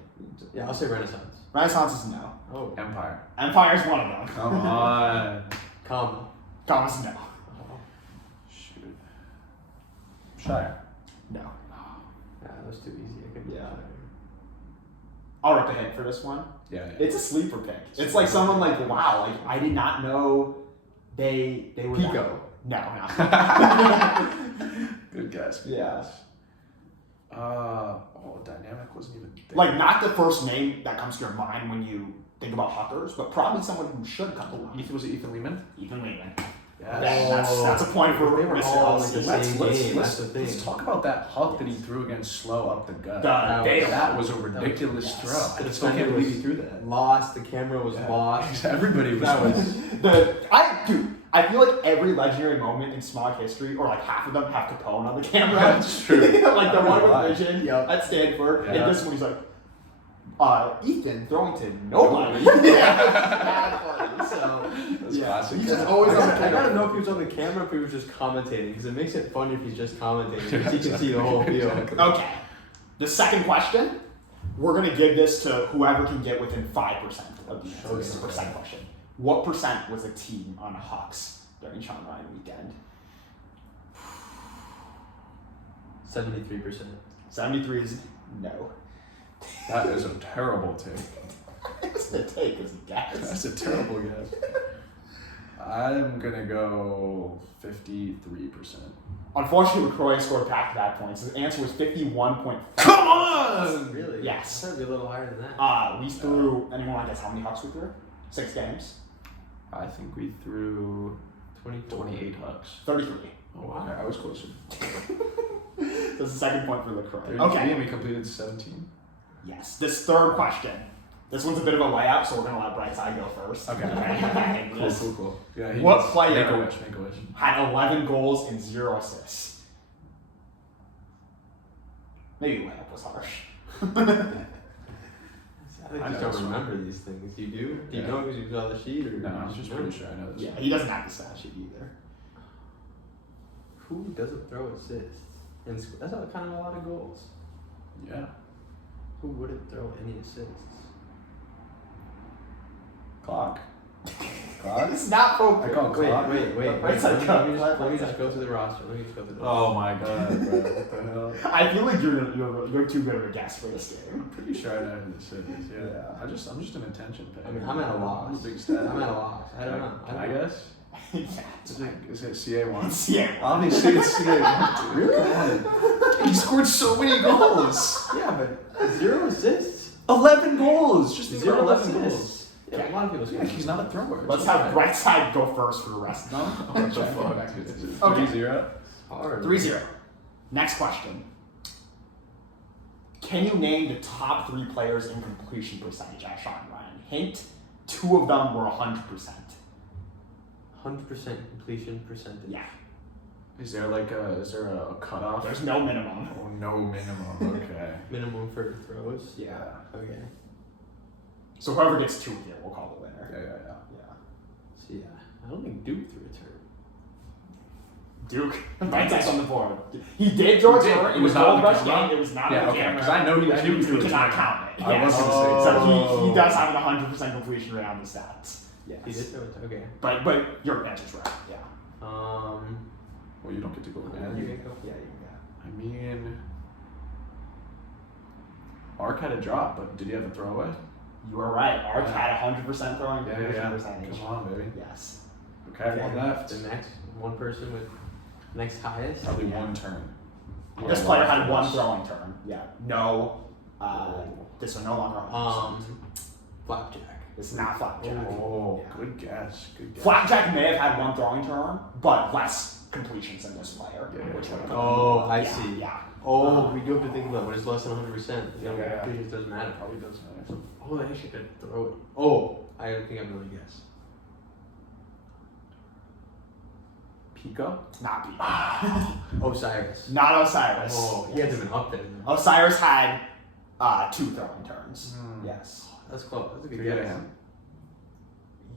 yeah, I'll say Renaissance. Renaissance is no. Oh, Empire. Empire's one of them. Come on. come. Thomas, no. Shoot. Shire. No. Yeah, that was too easy. I couldn't. Yeah. I'll rip ahead for this one. Yeah. It's a sleeper pick. It's like someone wow, I did not know they were Pico. No. Good guess. Yeah. Dynamic wasn't even there. Not the first name that comes to your mind when you think about Huckers, but probably someone who should come to mind. Was it Ethan Lehman? Ethan Lehman. Yes. That's a point for They were Mr. all LC. the same game. That's the thing. Let's talk about that huck that he threw against Slow up the gut. That was a ridiculous throw. The I still can't believe he threw that. Lost. The camera was lost. Everybody was. That was. I feel like every legendary moment in Smaug history, or half of them, have Capone on the camera. That's true. The one with Vision at Stanford, Yeah. and this one he's Ethan throwing to nobody. That's funny. So That's classic. He's just always on the I camera. gotta know if he was on the camera or if he was just commentating, because it makes it funny if he's just commentating, because he can see the whole field. Okay. The second question, we're gonna give this to whoever can get within 5% of the answer. This is a percent question. What percent was a team on Hawks during Sean Ryan weekend? 73%. 73 is no. That is a terrible take. It's a take, it's a guess. That's a terrible guess. I'm gonna go 53%. Unfortunately, Croix scored back-to-back points. His answer was 51.5. Come on! Really? Yes. That'd be a little higher than that. We threw, anyone want to guess how many Hawks we threw? 6 games. I think we threw 28 hucks. 33. Oh, wow. Okay, I was closer. That's the second point for LaCroix. 33, Okay. and we completed 17. Yes. This third question. This one's a bit of a layup, so we're going to let Brightside go first. Okay. Cool. Yeah, What player Make a wish. had 11 goals and 0 assists? Maybe layup was harsh. I just don't remember these things. You do? Do you know because you saw the sheet? Or No, I'm just pretty sure I know this. Yeah, he doesn't have the stat sheet either. Who doesn't throw assists? And that's kind of a lot of goals. Yeah. Who wouldn't throw any assists? Clock. Clock? It's not focused. I call it clock. Wait. It's like Let me just go through the roster. Oh my god, bro. What the hell? I feel like you're too good of a guess for this game. I'm pretty sure I know who this is. Yeah. I'm just an attention payer. I mean, I'm at a loss. I'm a big stat. I'm at a loss. I don't know. Can I guess? Yeah. Is it CA1? Yeah. Obviously it's CA1. Dude. Come on. He scored so many goals. Yeah, but 0 assists. 11 goals. Just think 0 about 11 assists. goals. Yeah, a lot of people Yeah, he's not a thrower. Let's have right side go first for the rest. No? What the fuck? Is it Okay. 3-0? Hard. 3-0. Next question. Can you name the top 3 players in completion percentage at Sean Ryan? Hint, 2 of them were 100%. 100% completion percentage. Yeah. Is there a cutoff? There's no minimum. Oh, no minimum. Okay. Minimum for throws. Yeah. Okay. So whoever gets 2 here, we'll call the winner. Yeah. So yeah, I don't think Duke threw a turn. Duke. Right side's on the board. He did throw a turn. It was not Gold on the Rush camera? game. It was not Yeah, on the okay, camera. 'cause I know he we threw a cannot turn. count it. I Yes. was gonna say. So he does have an 100% completion rate on the stats. Yes. He did throw a turn. Okay. But your answer's right. Yeah. Well, you don't get to go You again. can go. Yeah, you got I mean, Ark had a drop, but did he have a throwaway? You are right. Arch had 100% throwing Yeah. percentage. Come on, baby. Yes. Okay, one left. The next one person with next highest. Probably Yeah. one turn. This player had 1 throwing turn. Yeah. No. This one no longer 100%. Flapjack. It's not Flapjack. Oh, Yeah. good guess. Good guess. Flapjack may have had 1 throwing turn, but less completions than this player. Yeah, which would have Oh, I yeah, see. Yeah. Oh, we do have to think about when it's less than 100%. Yeah. Completions doesn't matter. Probably doesn't matter. Oh, they actually could throw it. Oh, I think I have another guess. Pico? Not Pico. Osiris. Not Osiris. Oh, he had to have been up there. Then. Osiris had 2 throwing turns. Yes. That's close. That's a good Yeah. guess.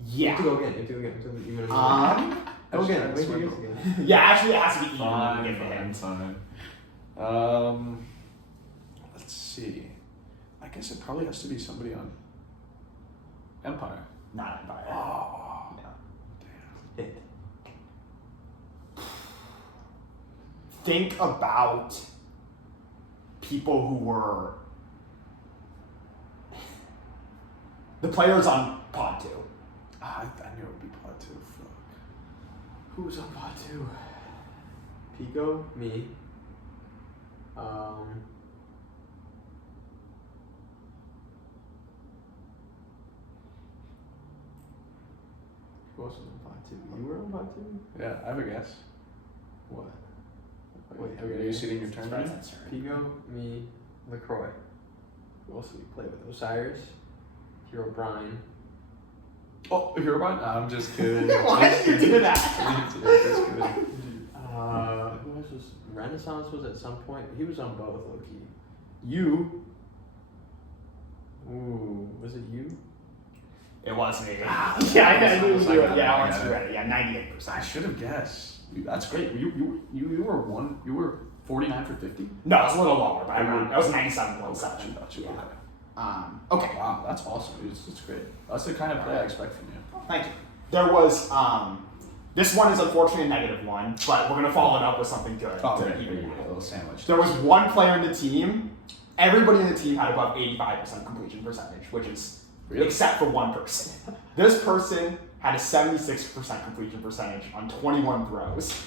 Yeah. You have to go again. You have to go again. Even Um, go again. That's Wait for fine. yours again. Yeah, actually, it has to be even. Fine, to give the hint. fine. Let's see. I guess it probably has to be somebody on Empire. Not Empire. Oh, Yeah. Hit. Think about people who were the players on Pod 2. I knew it would be Pod 2. Fuck. Who's on Pod 2? Pico, me. Who else was on Pod 2? You were on Pod 2? Yeah, I have a guess. What? Wait, okay. are you sitting your turn? That's now? answer. Pico, me, LaCroix. Who else did we play with? Osiris, Hero Brian. Oh, you're right. I'm just kidding. Why Just did you kidding. do that? Just kidding. Who else was Renaissance was at some point? He was on both, low-key. You. Ooh, was it you? It was me. Yeah, I knew you do it. Yeah, I once got you it. read it. Yeah, 98%. I should have guessed. That's great. You were 49 for 50. No, it was a little lower, but I was 97.7. Gotcha. Yeah. Okay. Wow, that's awesome. It's great. That's the kind of play I expect from you. Thank you. There was this one is unfortunately a negative one, but we're gonna follow it up with something good to even it A out. little sandwich. There was one player in the team. Everybody in the team had above 85% completion percentage, which is Really? except for one person. This person had a 76% completion percentage on 21 throws,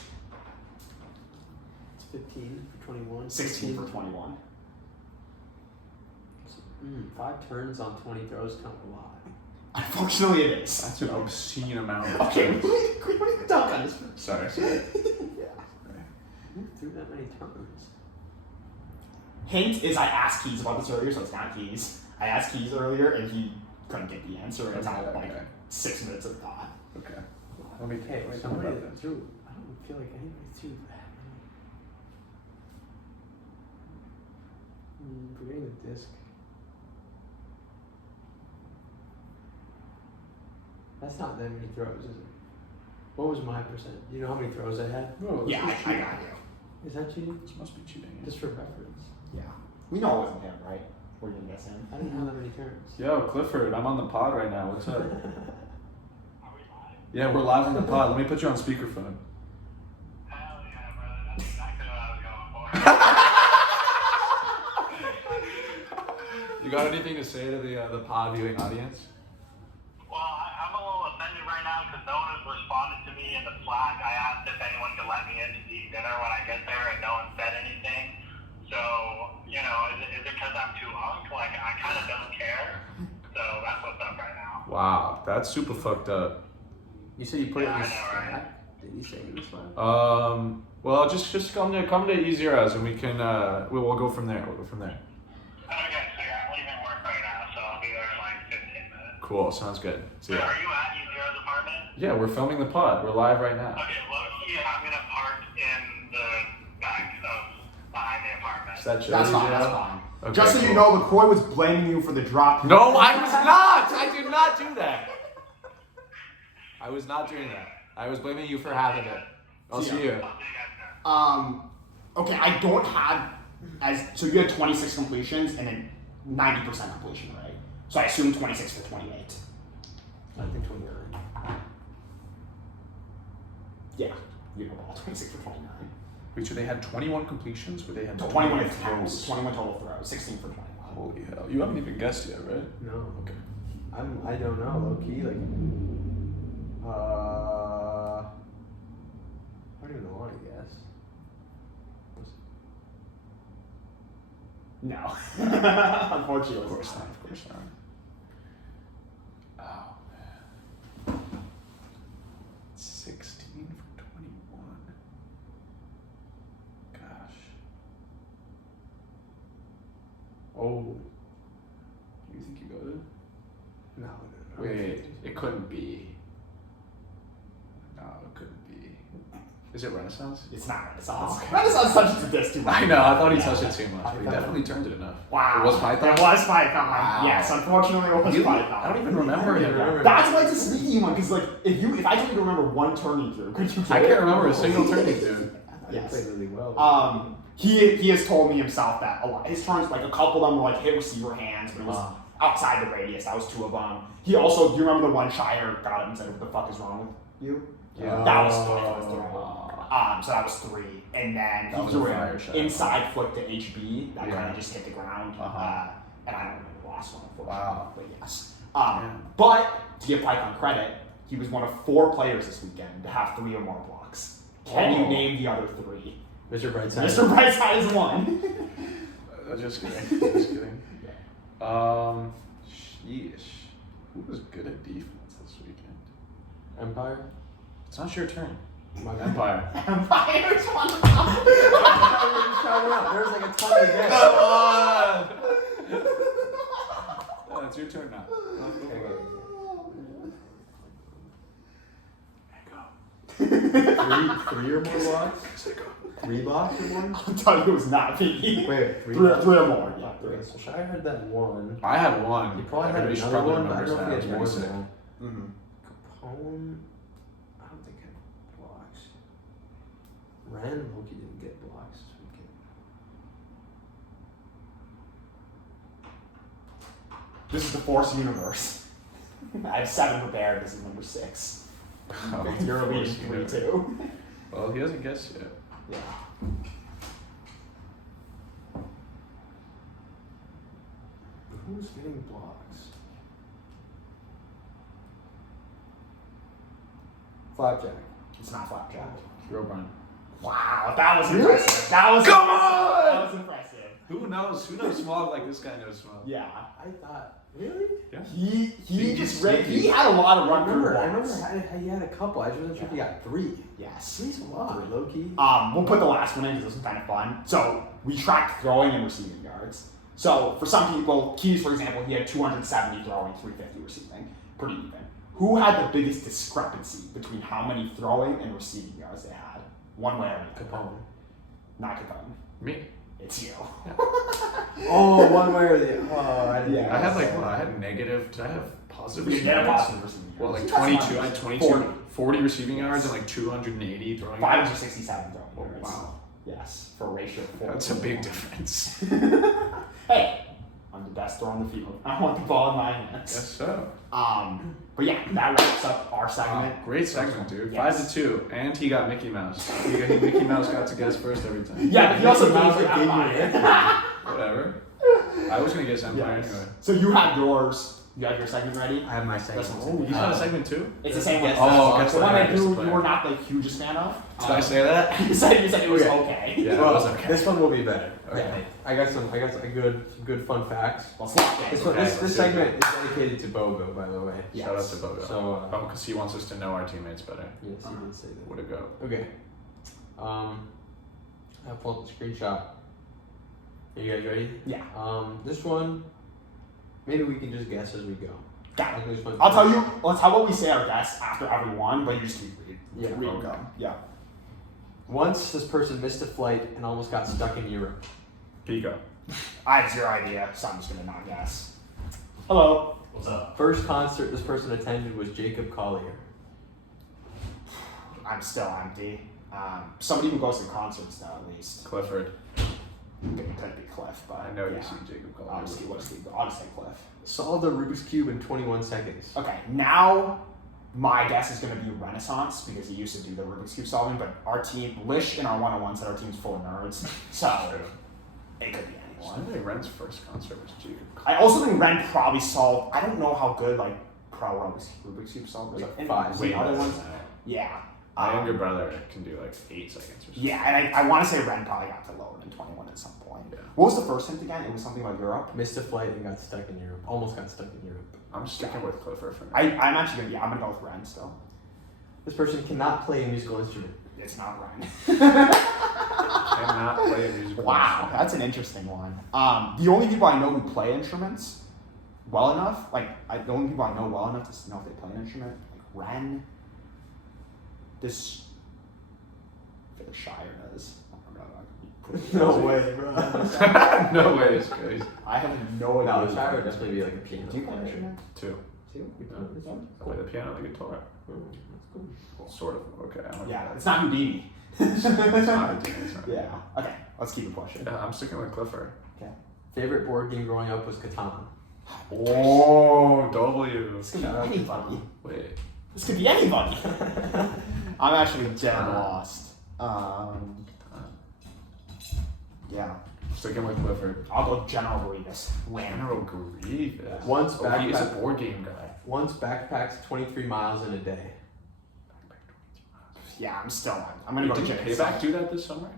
It's 15 for 21. 16 for 21. 5 turns on 20 throws count a lot. Unfortunately, it is. That's an obscene amount. Of Okay, turns. we need to talk on this. Sorry. Yeah. Who threw that many turns? Hint is I asked Keys about this earlier, so it's not Keys. I asked Keys earlier, and he couldn't get the answer until like 6 minutes of thought. Okay. Let me Okay, wait, somebody about that. threw. I don't feel like anybody threw that many. Forgetting the disc. That's not that many throws, is it? What was my percent? Do you know how many throws I had? Oh, Yeah, this is I cheating. got you. Is that cheating? This must be cheating. Just for reference. Yeah. We know it wasn't him, right? Were you gonna guess him? I didn't have that many turns. Yo, Clifford, I'm on the pod right now. What's up? Are we live? Yeah, we're live on the pod. Let me put you on speakerphone. Hell yeah, brother. That's exactly what I was going for. You got anything to say to the pod viewing audience? Well, I'm a little offended right now because no one has responded to me in the Slack. I asked if anyone could let me in to eat dinner when I get there, and no one said anything. So, you know, is it because I'm too hunk? Like, I kind of don't care. So that's what's up right now. Wow, that's super fucked up. You said you put it in Yeah, the I know, right? Slack? Did you say it in the Slack? Well, just come to E0s and we can we'll go from there. We'll go from there. Okay, so yeah, I'm leaving work right now, so I'll be there in like 15 minutes. Cool, sounds good. See So ya. are you at E0's apartment? Yeah, we're filming the pod. We're live right now. Okay, low-key, I'm going to park in the back of behind the apartment. Is that chill? That's fine. E0? That's fine. Okay, Just so you cool. know, LaCroix was blaming you for the drop. No, I was not. I did not do that. I was not doing that. I was blaming you for having it. I'll see you. I'll see you guys there. Okay, I don't have so you had 26 completions and then 90% completion, right? So I assume 26 for 28. I think 29. Yeah, you know, all 26 for 29. Wait, so they had 21 completions, but they had So 21 throws. attempts, 21 total throws, 16 for 21. Holy hell! You haven't even guessed yet, right? No. Okay. I don't know, low key. Like, I don't even know what to guess. No, unfortunately, Of course not. Of course not. Oh man. 16 for 21. Gosh. Oh. You think you got it? No. Wait, it couldn't be. No, it couldn't be. Is it Renaissance? It's not Renaissance. Okay. Renaissance touches the disc too much. I know, I thought he touched Yeah. it too much, I but he thought- definitely turned it enough. Wow. It was Python? It was Python. Wow. Yes, unfortunately, it was Really? Python. I don't even remember Yeah, it. remember. That's why it's a sneaky one, because like if I told you to remember one turning through, could you? I can't remember a single turning through. He Yes. played really well. He has told me himself that a lot. His turns, like a couple of them were like hit receiver hands, but it was outside the radius. That was 2 of them. He also, do you remember the one Shire got him and said, "What the fuck is wrong with you?" Yeah. That was 3. So that was 3, and then That he was threw a fire shot. an inside flick to HB that Yeah. kind of just hit the ground. Uh-huh. And I don't remember the last one, unfortunately. Wow. But yes. Yeah. But to give Python credit, he was one of 4 players this weekend to have 3 or more blocks. Can you Oh. name the other 3? Mr. Brightside. Mr. Brightside is 1. Just kidding. Just kidding. Sheesh. Who was good at defense this weekend? Empire. It's not your turn. My bad. Empire. Empire's 1. There's like a ton to guess. Come on! It's your turn now. Three or more blocks? 3 blocks or more? I'll tell you it was not me. Wait, 3 3 blocks? or more. Yeah, 3. Okay, so Shire had that one. I had one. He probably had Everybody should another probably one, but I remember don't know if he had more that. than that. Mm-hmm. Capone, I don't think had blocks. Rand Loki didn't get blocks this weekend. This is the Force universe. I have 7 prepared. This is number 6. Oh, You're leading Force 3-2. Well, he hasn't guessed yet. Yeah. Who's getting blocks? Flapjack. It's not Flapjack. Robrun. Wow, that was impressive. That was Come impressive. on! That was impressive. Who knows? Who knows Smaug like this guy knows Smaug? Yeah. I thought, really? Yeah. He just read. He had a lot of run through I blocks. remember he had a couple. I just wasn't sure if he got 3. Yes. He's a lot, low key. We'll put the last one in because this was kind of fun. So we tracked throwing and receiving yards. So for some people, Keys, for example, he had 270 throwing, 350 receiving. Pretty even. Who had the biggest discrepancy between how many throwing and receiving yards they had? One way or another. Capone. Not Capone. Me. It's you. Oh, one way or the other. I didn't think I had about like that. what? I had negative. Did I have positive You receiving had a yards? positive receiving yards. Well, like That's 22. not I had much. 22. 40 receiving yards and like 280 throwing yards. 567 throwing Oh, yards. wow. Yes, for a ratio of 4. That's a big difference. Hey, undefeated. best throw on the field. I want the ball in my hands. Yes, so. But yeah, that wraps up our segment. Great segment, dude. Yes. 5-2, and he got Mickey Mouse. Mickey Mouse got to guess first every time. Yeah, but he also Mouse gave gave me Whatever. I was gonna guess Empire anyway. So you have yours. You have your segment ready? I have my segment. Oh, You got a segment too? It's the same one. Oh, the guess one what? that you were not the hugest fan of. Did I say that? You said it was okay. Yeah, Well, it was okay. this one will be better. Okay. I got some good fun facts. Let's lock in. This segment is dedicated to Bogo, by the way. Yes. Shout out to Bogo. So, because he wants us to know our teammates better. yes, he did say that. Way to go. Okay. I pulled up the screenshot. Are you guys ready? Yeah. This one, maybe we can just guess as we go. Got Like it. this one- I'll tell you. How about we say our guess after every one, but you just keep reading. Yeah. Reading them. Yeah. Once this person missed a flight and almost got stuck in Europe. Pico. I have zero idea, so I'm just gonna not guess. Hello. What's up? First concert this person attended was Jacob Collier. I'm still empty. Somebody who goes to concerts now, at least. Clifford. It could be Cliff, but I know yeah. you've seen Jacob Collier. I'll just say Cliff. Solved the Rubik's Cube in 21 seconds. Okay, now my guess is going to be Renaissance because he used to do the Rubik's Cube solving, but our team, Lish in our 101 said our team's full of nerds, so it could be I anyone. think Ren's first concert was Jacob I also think Ren probably solved, I don't know how good like pro Rubik's Cube solvers are. And Five. the Wait, other no, ones. no. Yeah. My younger brother can do like 8 seconds or something. Yeah, and I want to say Ren probably got to lower than 21 at some point. Yeah. What was the first hint again? It was something about Europe. Missed a flight and got stuck in Europe. Almost got stuck in Europe. I'm sticking with Clifford for now. I'm actually gonna, I'm gonna go with Ren still. This person cannot play a musical instrument. It's not Ren. Cannot play a musical Wow, instrument. that's an interesting one. The only people I know who play instruments well enough, the only people I know well enough to know if they play an instrument, like Ren, this, I feel like Shire does. No way, bro. No way, it's crazy. I have no idea. No, Shire would definitely be like a piano. Do you play an instrument? 2. Too? I play the piano and the guitar. Sort of. Okay. I don't know. Yeah, it's not Houdini. It's not a team, it's not. Yeah. Okay, let's keep it pushing. Yeah, I'm sticking with Clifford. Favorite board game growing up was Catan. Oh, W. This could be anybody. Wait. This could be anybody. I'm actually dead lost. Yeah. Sticking with Clifford. I'll go General Grievous. General Grievous. Once He is a backpack, board game guy. once backpacks 23 miles in a day. Yeah, I'm gonna go Did James. Payback do that this summer?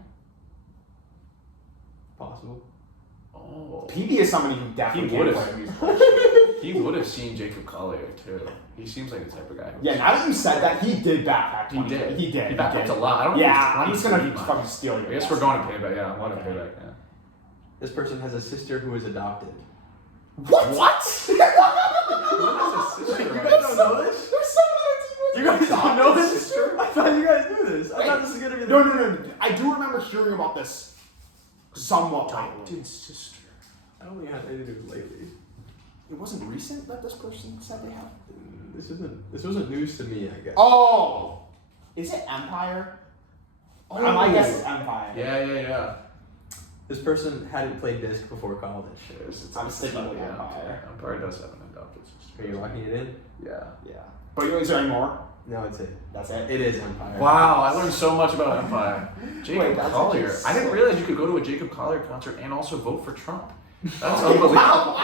Possible. Oh. PB is somebody who definitely He can't would've. play a musical. He would have seen Jacob Collier too. He seems like the type of guy. Who Yeah, now that you said that, he did backpack. He 20. did. He did. He backpacked a lot. I don't Yeah, think I'm he's just gonna 20 fucking steal your I guess guess. we're going to Payback. Yeah, I want to Okay. Payback. Yeah. This person has a sister who is adopted. What? You guys don't know this? There's someone on our team who's You guys don't know this? sister? I thought you guys knew this. I thought this was gonna be No. I do remember hearing about this somewhat lately. sister. I don't think I had anything to do with lately. It wasn't recent that this person said they had. This wasn't news to me, I guess. Oh! Is it Empire? Oh. My guess is Empire. Yeah. This person hadn't played disc before college. I'm sticking with yeah, Empire. Empire does have an adopted sister. Are you locking it in? Yeah. Yeah. But is there any more? No, it's it. That's it? It is Empire. Wow, I learned so much about Empire. Jacob Wait, that's Collier. actually I didn't sick. realize you could go to a Jacob Collier concert and also vote for Trump. That's unbelievable.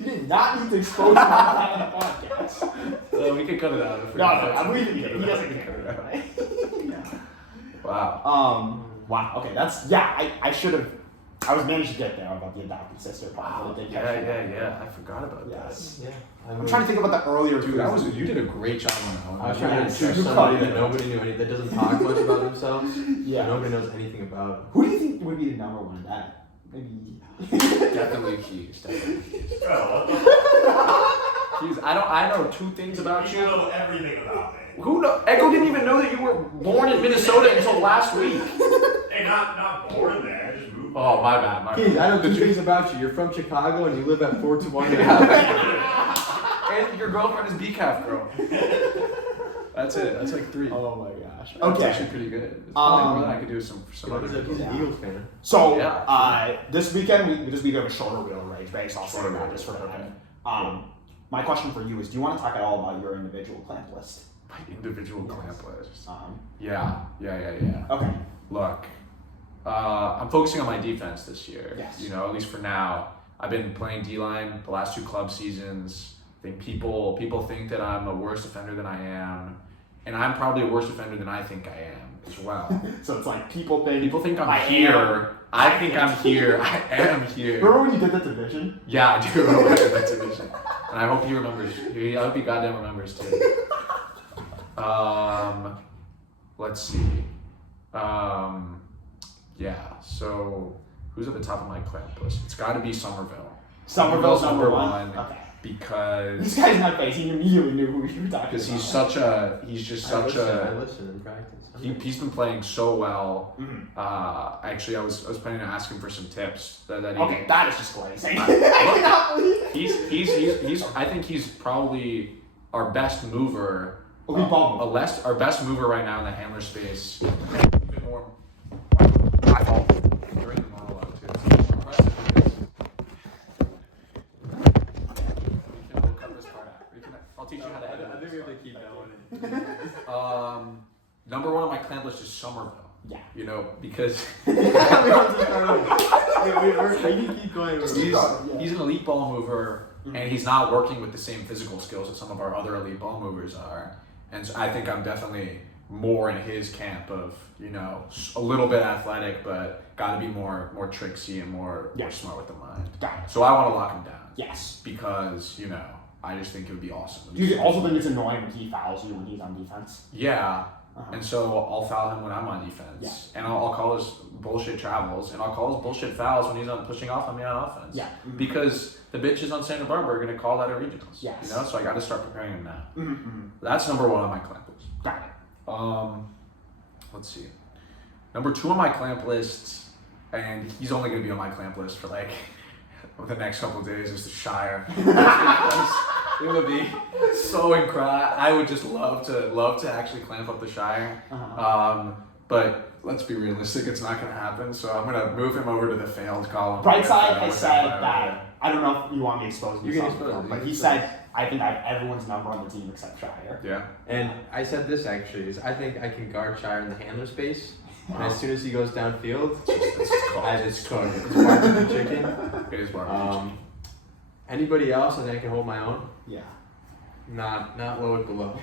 You did not need to expose him on the podcast. We could cut it out. If we No, want. I'm leaving it. He We doesn't can cut it out. care. Wow. Wow. Okay, I should have. I was managed to get there about the adopted sister part. But it did catch me. Yeah. I forgot about Yes. Yeah. I'm trying to think about the earlier. that. Dude, you did a great job on that one. I was trying to Yeah, choose you somebody cut that it. nobody knew anything, that doesn't talk much about themselves. Yeah. Nobody knows anything about. Who do you think would be the number one in that? Maybe. Definitely Keys. Definitely Keys. Bro, what the Keys. I know 2 things about You you. know everything about me. Who know? Echo didn't even know that you were born in Minnesota until last week. Hey, not born there, just moved. Oh, my bad. Keys, I know 2 things about you. You're from Chicago and you live at 421. And your girlfriend is BCAF girl. That's it. That's like 3. Oh my gosh. That's Okay. actually pretty good. It's probably more than I could do some other He's people. an Eagles fan. So Yeah, this weekend we have a shorter wheel of Ragebait, so I'll say Shorter that wheel, just for okay. that. My question for you is, do you want to talk at all about your individual clamp list? My individual clamp list. Um, Yeah. okay. Look, I'm focusing on my defense this year. Yes. You know, at least for now. I've been playing D-line the last 2 club seasons. I think people think that I'm a worse defender than I am, and I'm probably a worse defender than I think I am as well. So it's like people think I'm I here. am. I think I'm here. I am here. Remember when you did that division? Yeah, I do remember that division, and I hope he remembers. I hope he goddamn remembers too. Let's see. Yeah. So who's at the top of my clamp list? It's got to be Somerville. Somerville's number one. Okay. Because this guy's not facing. He immediately knew who you were talking about. because he's just I such listen in practice. he's been playing so well. Mm-hmm. Actually, I was planning to ask him for some tips that he. Okay, that is just glazing. I cannot believe it. He's I think he's probably our best mover. Elite ball mover. Our best mover right now in the handler space. Even more. I fault. During the monologue too. It's impressive because we'll cut this part out. I'll teach you how to edit. I think we have to keep going. Number 1 on my clamp list is Somerville. Yeah. You know, because We can keep going. he's an elite ball mover, and he's not working with the same physical skills that some of our other elite ball movers are. And so I think I'm definitely more in his camp of, you know, a little bit athletic, but got to be more tricksy and more smart with the mind. Got it. So I want to lock him down. Yes. Because, you know, I just think it would be awesome. Do you also think it's annoying when he fouls you when he's on defense? Yeah. Uh-huh. And so I'll foul him when I'm on defense. Yeah. And I'll call his bullshit travels, and I'll call his bullshit fouls when he's pushing off on me on offense. Yeah. Because the bitches on Santa Barbara are going to call that at regionals. Yes. You know, so I got to start preparing him now. Mm-hmm. That's number 1 on my clamp list. Got it. Let's see. Number 2 on my clamp list, and he's only going to be on my clamp list for like the next couple of days, is the Shire. It would be so incredible. I would just love to actually clamp up the Shire. Uh-huh. But let's be realistic, it's not going to happen. So I'm going to move him over to the failed column. Brightside has said that, I don't know if you want me to expose You can myself, expose it. but he said, I think I have everyone's number on the team except Shire. Yeah. And I said this actually is I think I can guard Shire in the handler space, and as soon as he goes downfield, I just cook. It's barbecue chicken. It is barbecue. Anybody else, I think I can hold my own. Yeah. Not low below.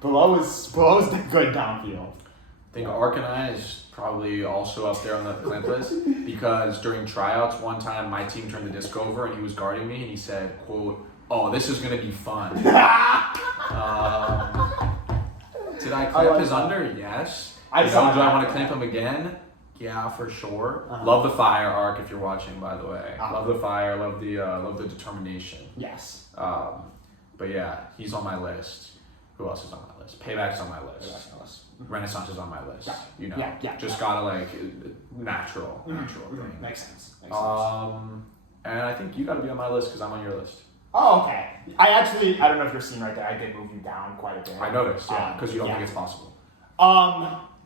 Below is good downfield. I think Arcanine is probably also up there on the clamp list because during tryouts one time my team turned the disc over and he was guarding me and he said, quote, "Oh, this is going to be fun." Did I clamp his under? Yes. Do I want to clamp him again? Yeah, for sure. Uh-huh. Love the fire arc if you're watching, by the way. Uh-huh. Love the fire, love the determination. Yes. But yeah, he's on my list. Who else is on my list? Payback's on my list. Renaissance is on my list. Yeah. You know, Yeah. just gotta like natural thing. Makes sense. And I think you gotta be on my list because I'm on your list. Oh, okay. I don't know if you're seeing right there, I did move you down quite a bit. I noticed, yeah, because you don't think it's possible.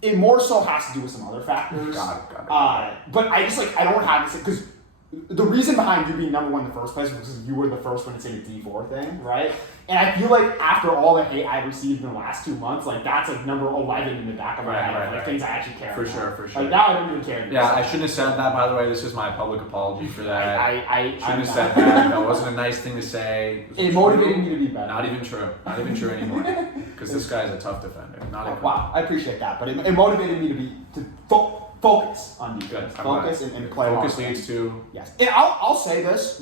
It more so has to do with some other factors. Got it. But I just I don't have this because the reason behind you being number 1 in the first place was because you were the first one to say the D4 thing, right? And I feel like after all the hate I received in the last 2 months, that's number 11 in the back of my head, things I actually care about. For sure. Like now I don't even care. Yeah, I shouldn't have said that, by the way. This is my public apology for that. I shouldn't have said that. That wasn't a nice thing to say. It motivated me to be better. Not even true anymore. Because this guy's a tough defender. Wow, I appreciate that, but it motivated me to focus on defense. Good. Focus and play. Focus leads to. Yes, and I'll say this,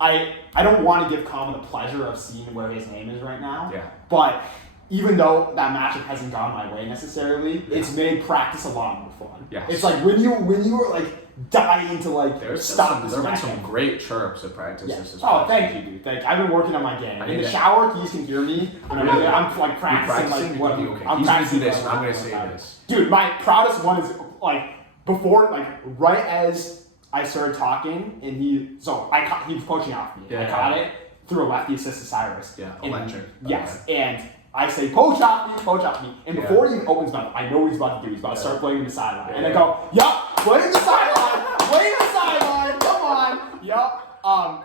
I don't want to give Colin the pleasure of seeing where his name is right now. Yeah. But even though that matchup hasn't gone my way necessarily, it's made practice a lot more fun. Yes. It's when you were dying to there's stop this. There have been some great chirps at practice. Yes. Oh, thank you, dude. I've been working on my game. In the shower, Keys can hear me. And I'm practicing what okay. I'm He's gonna practicing do this, and I'm gonna what say I'm this. Dude, my proudest one is before right as I started talking, and he was poaching off me. Yeah, I caught it through a lefty assist to Cyrus. Yeah, And electric. Yes, and I say, poach off me. And before he even opens mouth, I know what he's about to do. He's about to start blaming the sideline. And I go, yup, blame the sideline, come on, yup.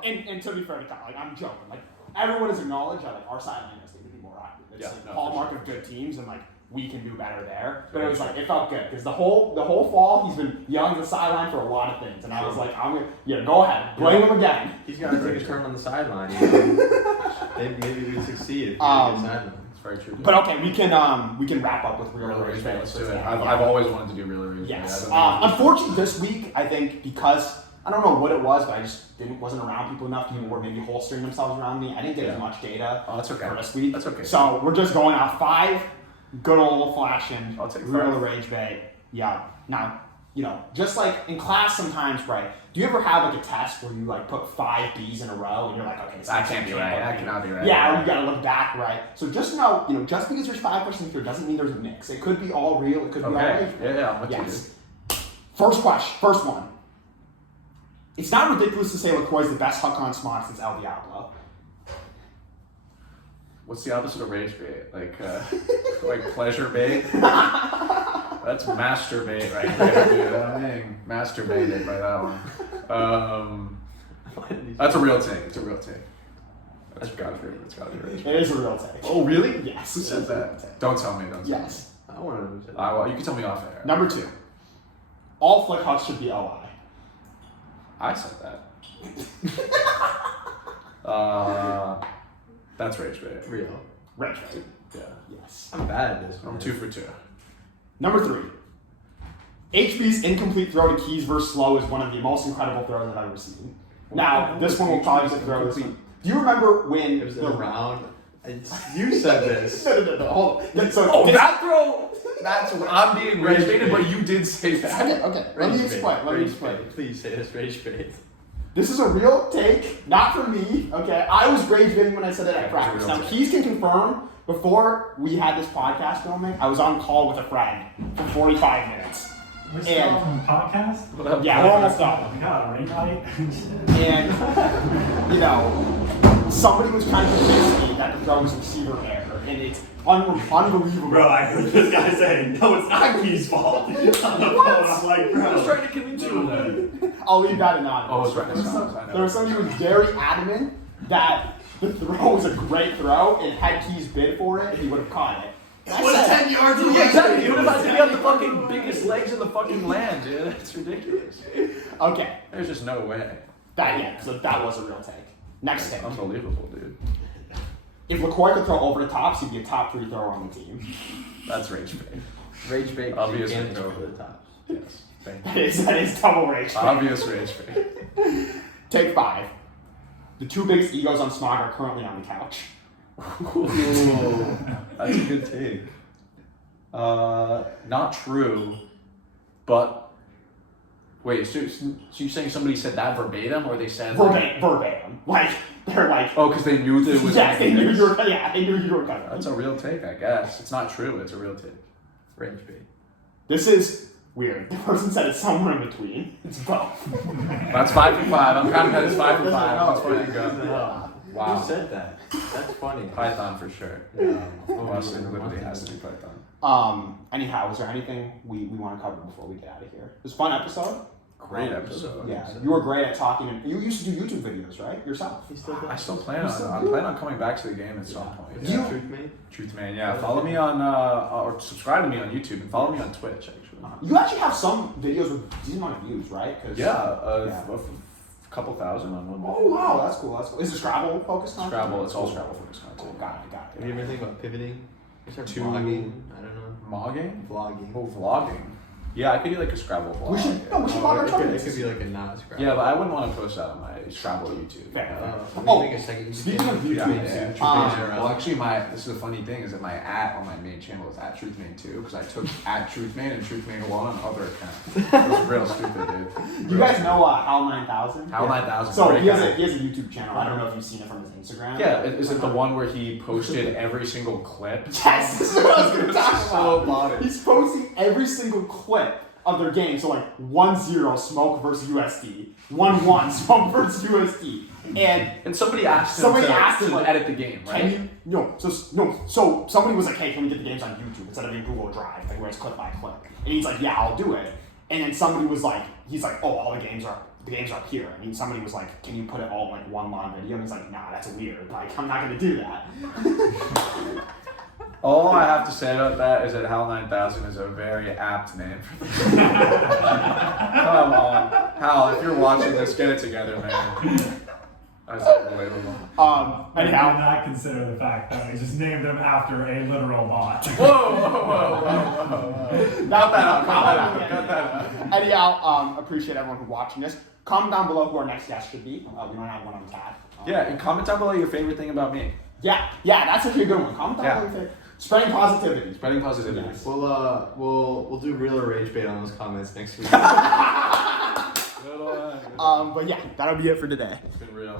And to be fair to Kyle, like, I'm joking. Like, everyone has acknowledged that, like, our sideline has to be more active. It's like the hallmark of good teams, and, like, we can do better there. But it was like, it felt good, because the whole fall, he's been yelling at the sideline for a lot of things. And I was like, go ahead, blame him again. He's got to take a turn on the sideline. You know? Maybe we'd succeed if he had a sideline. Very true. But okay, we can wrap up with real Ragebait. Let's do it. I've always wanted to do real Ragebait. Yes. Unfortunately, this week I think because I don't know what it was, but I just wasn't around people enough. People were maybe holstering themselves around me. I didn't get as much data. Oh, that's okay. For this week. That's okay. So we're just going off 5 good old flashing I'll take real 5. Ragebait. Yeah. Now, just like in class sometimes, right? Do you ever have like a test where you like put 5 B's in a row and you're like, okay, that can't be right. That cannot be right. Yeah, or you gotta look back, right? So just know, just because there's 5 questions here doesn't mean there's a mix. It could be all real. It could be all real. Yeah, I'm with yes. First one. It's not ridiculous to say LaCroix is the best hook on Smaug since El Diablo. What's the opposite of rage bait? Like pleasure bait? That's masturbate right there, dude. I'm being masturbated by that one. That's a real take. It's a real take. That's gotta be rage. It is a real take. Oh, really? Yes. Who said that? Don't tell me. Yes. I want to know who said that. Well, you can tell me off air. Number 2. All flick hooks should be OI. I said that. That's rage bait. Real. Ragebait. Yeah. Yes. I'm bad at this. I'm 2 for 2. Number 3. HB's incomplete throw to Keys versus Slow is one of the most incredible throws I've ever seen. Now, this one will probably be throw this one. Do you remember when it was in a round? You said this. No, hold on. So that throw, that's what I'm being rage baited, but you did say that. Okay. Let me explain. Please say this rage bait. This is a real take, not from me, okay? I was rage baiting when I said it at practice. Now, Keys can confirm, before we had this podcast filming, I was on call with a friend for 45 minutes. We're still on the podcast? Yeah, we're almost done. Oh my god, right? And, somebody was trying to convince me that the throw was receiver error, and it's unbelievable. Bro, I heard this guy say, no, it's not Key's fault. On the phone, I'm like, bro. I was trying to convince you of that. I'll leave that anonymous. Oh, it's right. There was somebody who was very adamant that the throw was a great throw, and had Keys bid for it, he would have caught it. It was 10 yards away. Yeah, exactly. Even if I think you have the fucking biggest legs in the fucking land, dude. That's ridiculous. Okay. There's just no way. So that was a real take. Next take. Unbelievable, dude. If LaCroix could throw over the tops, he'd be a top 3 thrower on the team. That's rage bait. Rage bait. Obvious You rage can't throw bait. over the tops. Yes. Thank you. That is double rage bait. Obvious rage bait. Take 5. The 2 biggest egos on Smaug are currently on the couch. Ooh, that's a good take. Not true, but wait. So you're saying somebody said that verbatim, or they said Verbatim. Like they're like. Oh, because they knew that it was. Yes, they knew you were. Yeah, they knew you were coming. That's a real take, I guess. It's not true. It's a real take. Rage bait. This is weird. The person said it's somewhere in between. It's both. That's 5 for 5. I'm counting that as 5 for 5. That's fucking good. No. Wow. Who said that? That's funny. Python for sure. Boston literally has to be Python. Anyhow, was there anything we want to cover before we get out of here? It was a fun episode. Great episode. Yeah, you were great at talking. And you used to do YouTube videos, right? Yourself. I still plan on. I plan on coming back to the game at some point. Is that Truth Mate? Truth Man, yeah. Follow me on, or subscribe to me on YouTube and follow me on Twitch, actually. You actually have some videos with decent amount of views, right? A couple thousand on one. Oh wow, that's cool. Is it Scrabble focused content? Scrabble, it's all Scrabble focused content. Got it. Have you ever think about pivoting? Start To vlogging? I don't know. Mogging? Vlogging. Oh, vlogging. Yeah, I could do like a Scrabble vlog. We should vlog our It tournaments. could be like a not Scrabble. Yeah, but I wouldn't want to post that on my Scrabble YouTube. Fair. Make a second. Speaking of YouTube, Well, actually, this is a funny thing is that my @on my main channel is @TruthMain2 because I took @TruthMain and TruthMain1 on other accounts. It was real stupid, dude. You guys know Hal 9000? Hal 9000. So great he has guy. a YouTube channel. I don't know if you've seen it from his Instagram. Yeah, is it the one where he posted every single clip? Yes, this is what I was going to talk So about. bought it. He's posting every single clip of their game. So like 1-0 Smaug versus USD, 1-1 Smaug versus USD, and somebody asked him to like, edit the game, right? Can you so somebody was like, hey, can we get the games on YouTube instead of in Google Drive, like where it's click by click? And he's like, yeah, I'll do it. And then somebody was like, he's like, oh, all the games are here. I mean, somebody was like, can you put it all in like one long video? And he's like, nah, that's weird. Like, I'm not gonna do that. All I have to say about that is that HAL 9000 is a very apt name for the game. Come on. HAL, if you're watching this, get it together, man. That's unbelievable. I did not consider the fact that I just named them after a literal bot. Whoa. Cut that out. Anyhow, appreciate everyone who's watching this. Comment down below who our next guest should be. We don't have one on the tab. Yeah, and comment down below your favorite thing about me. Yeah, that's actually a good one. Comment down below your favorite. Spreading positivity. Spreading positivity. Yes. We'll do real or Ragebait on those comments next week. But yeah, that'll be it for today. It's been real.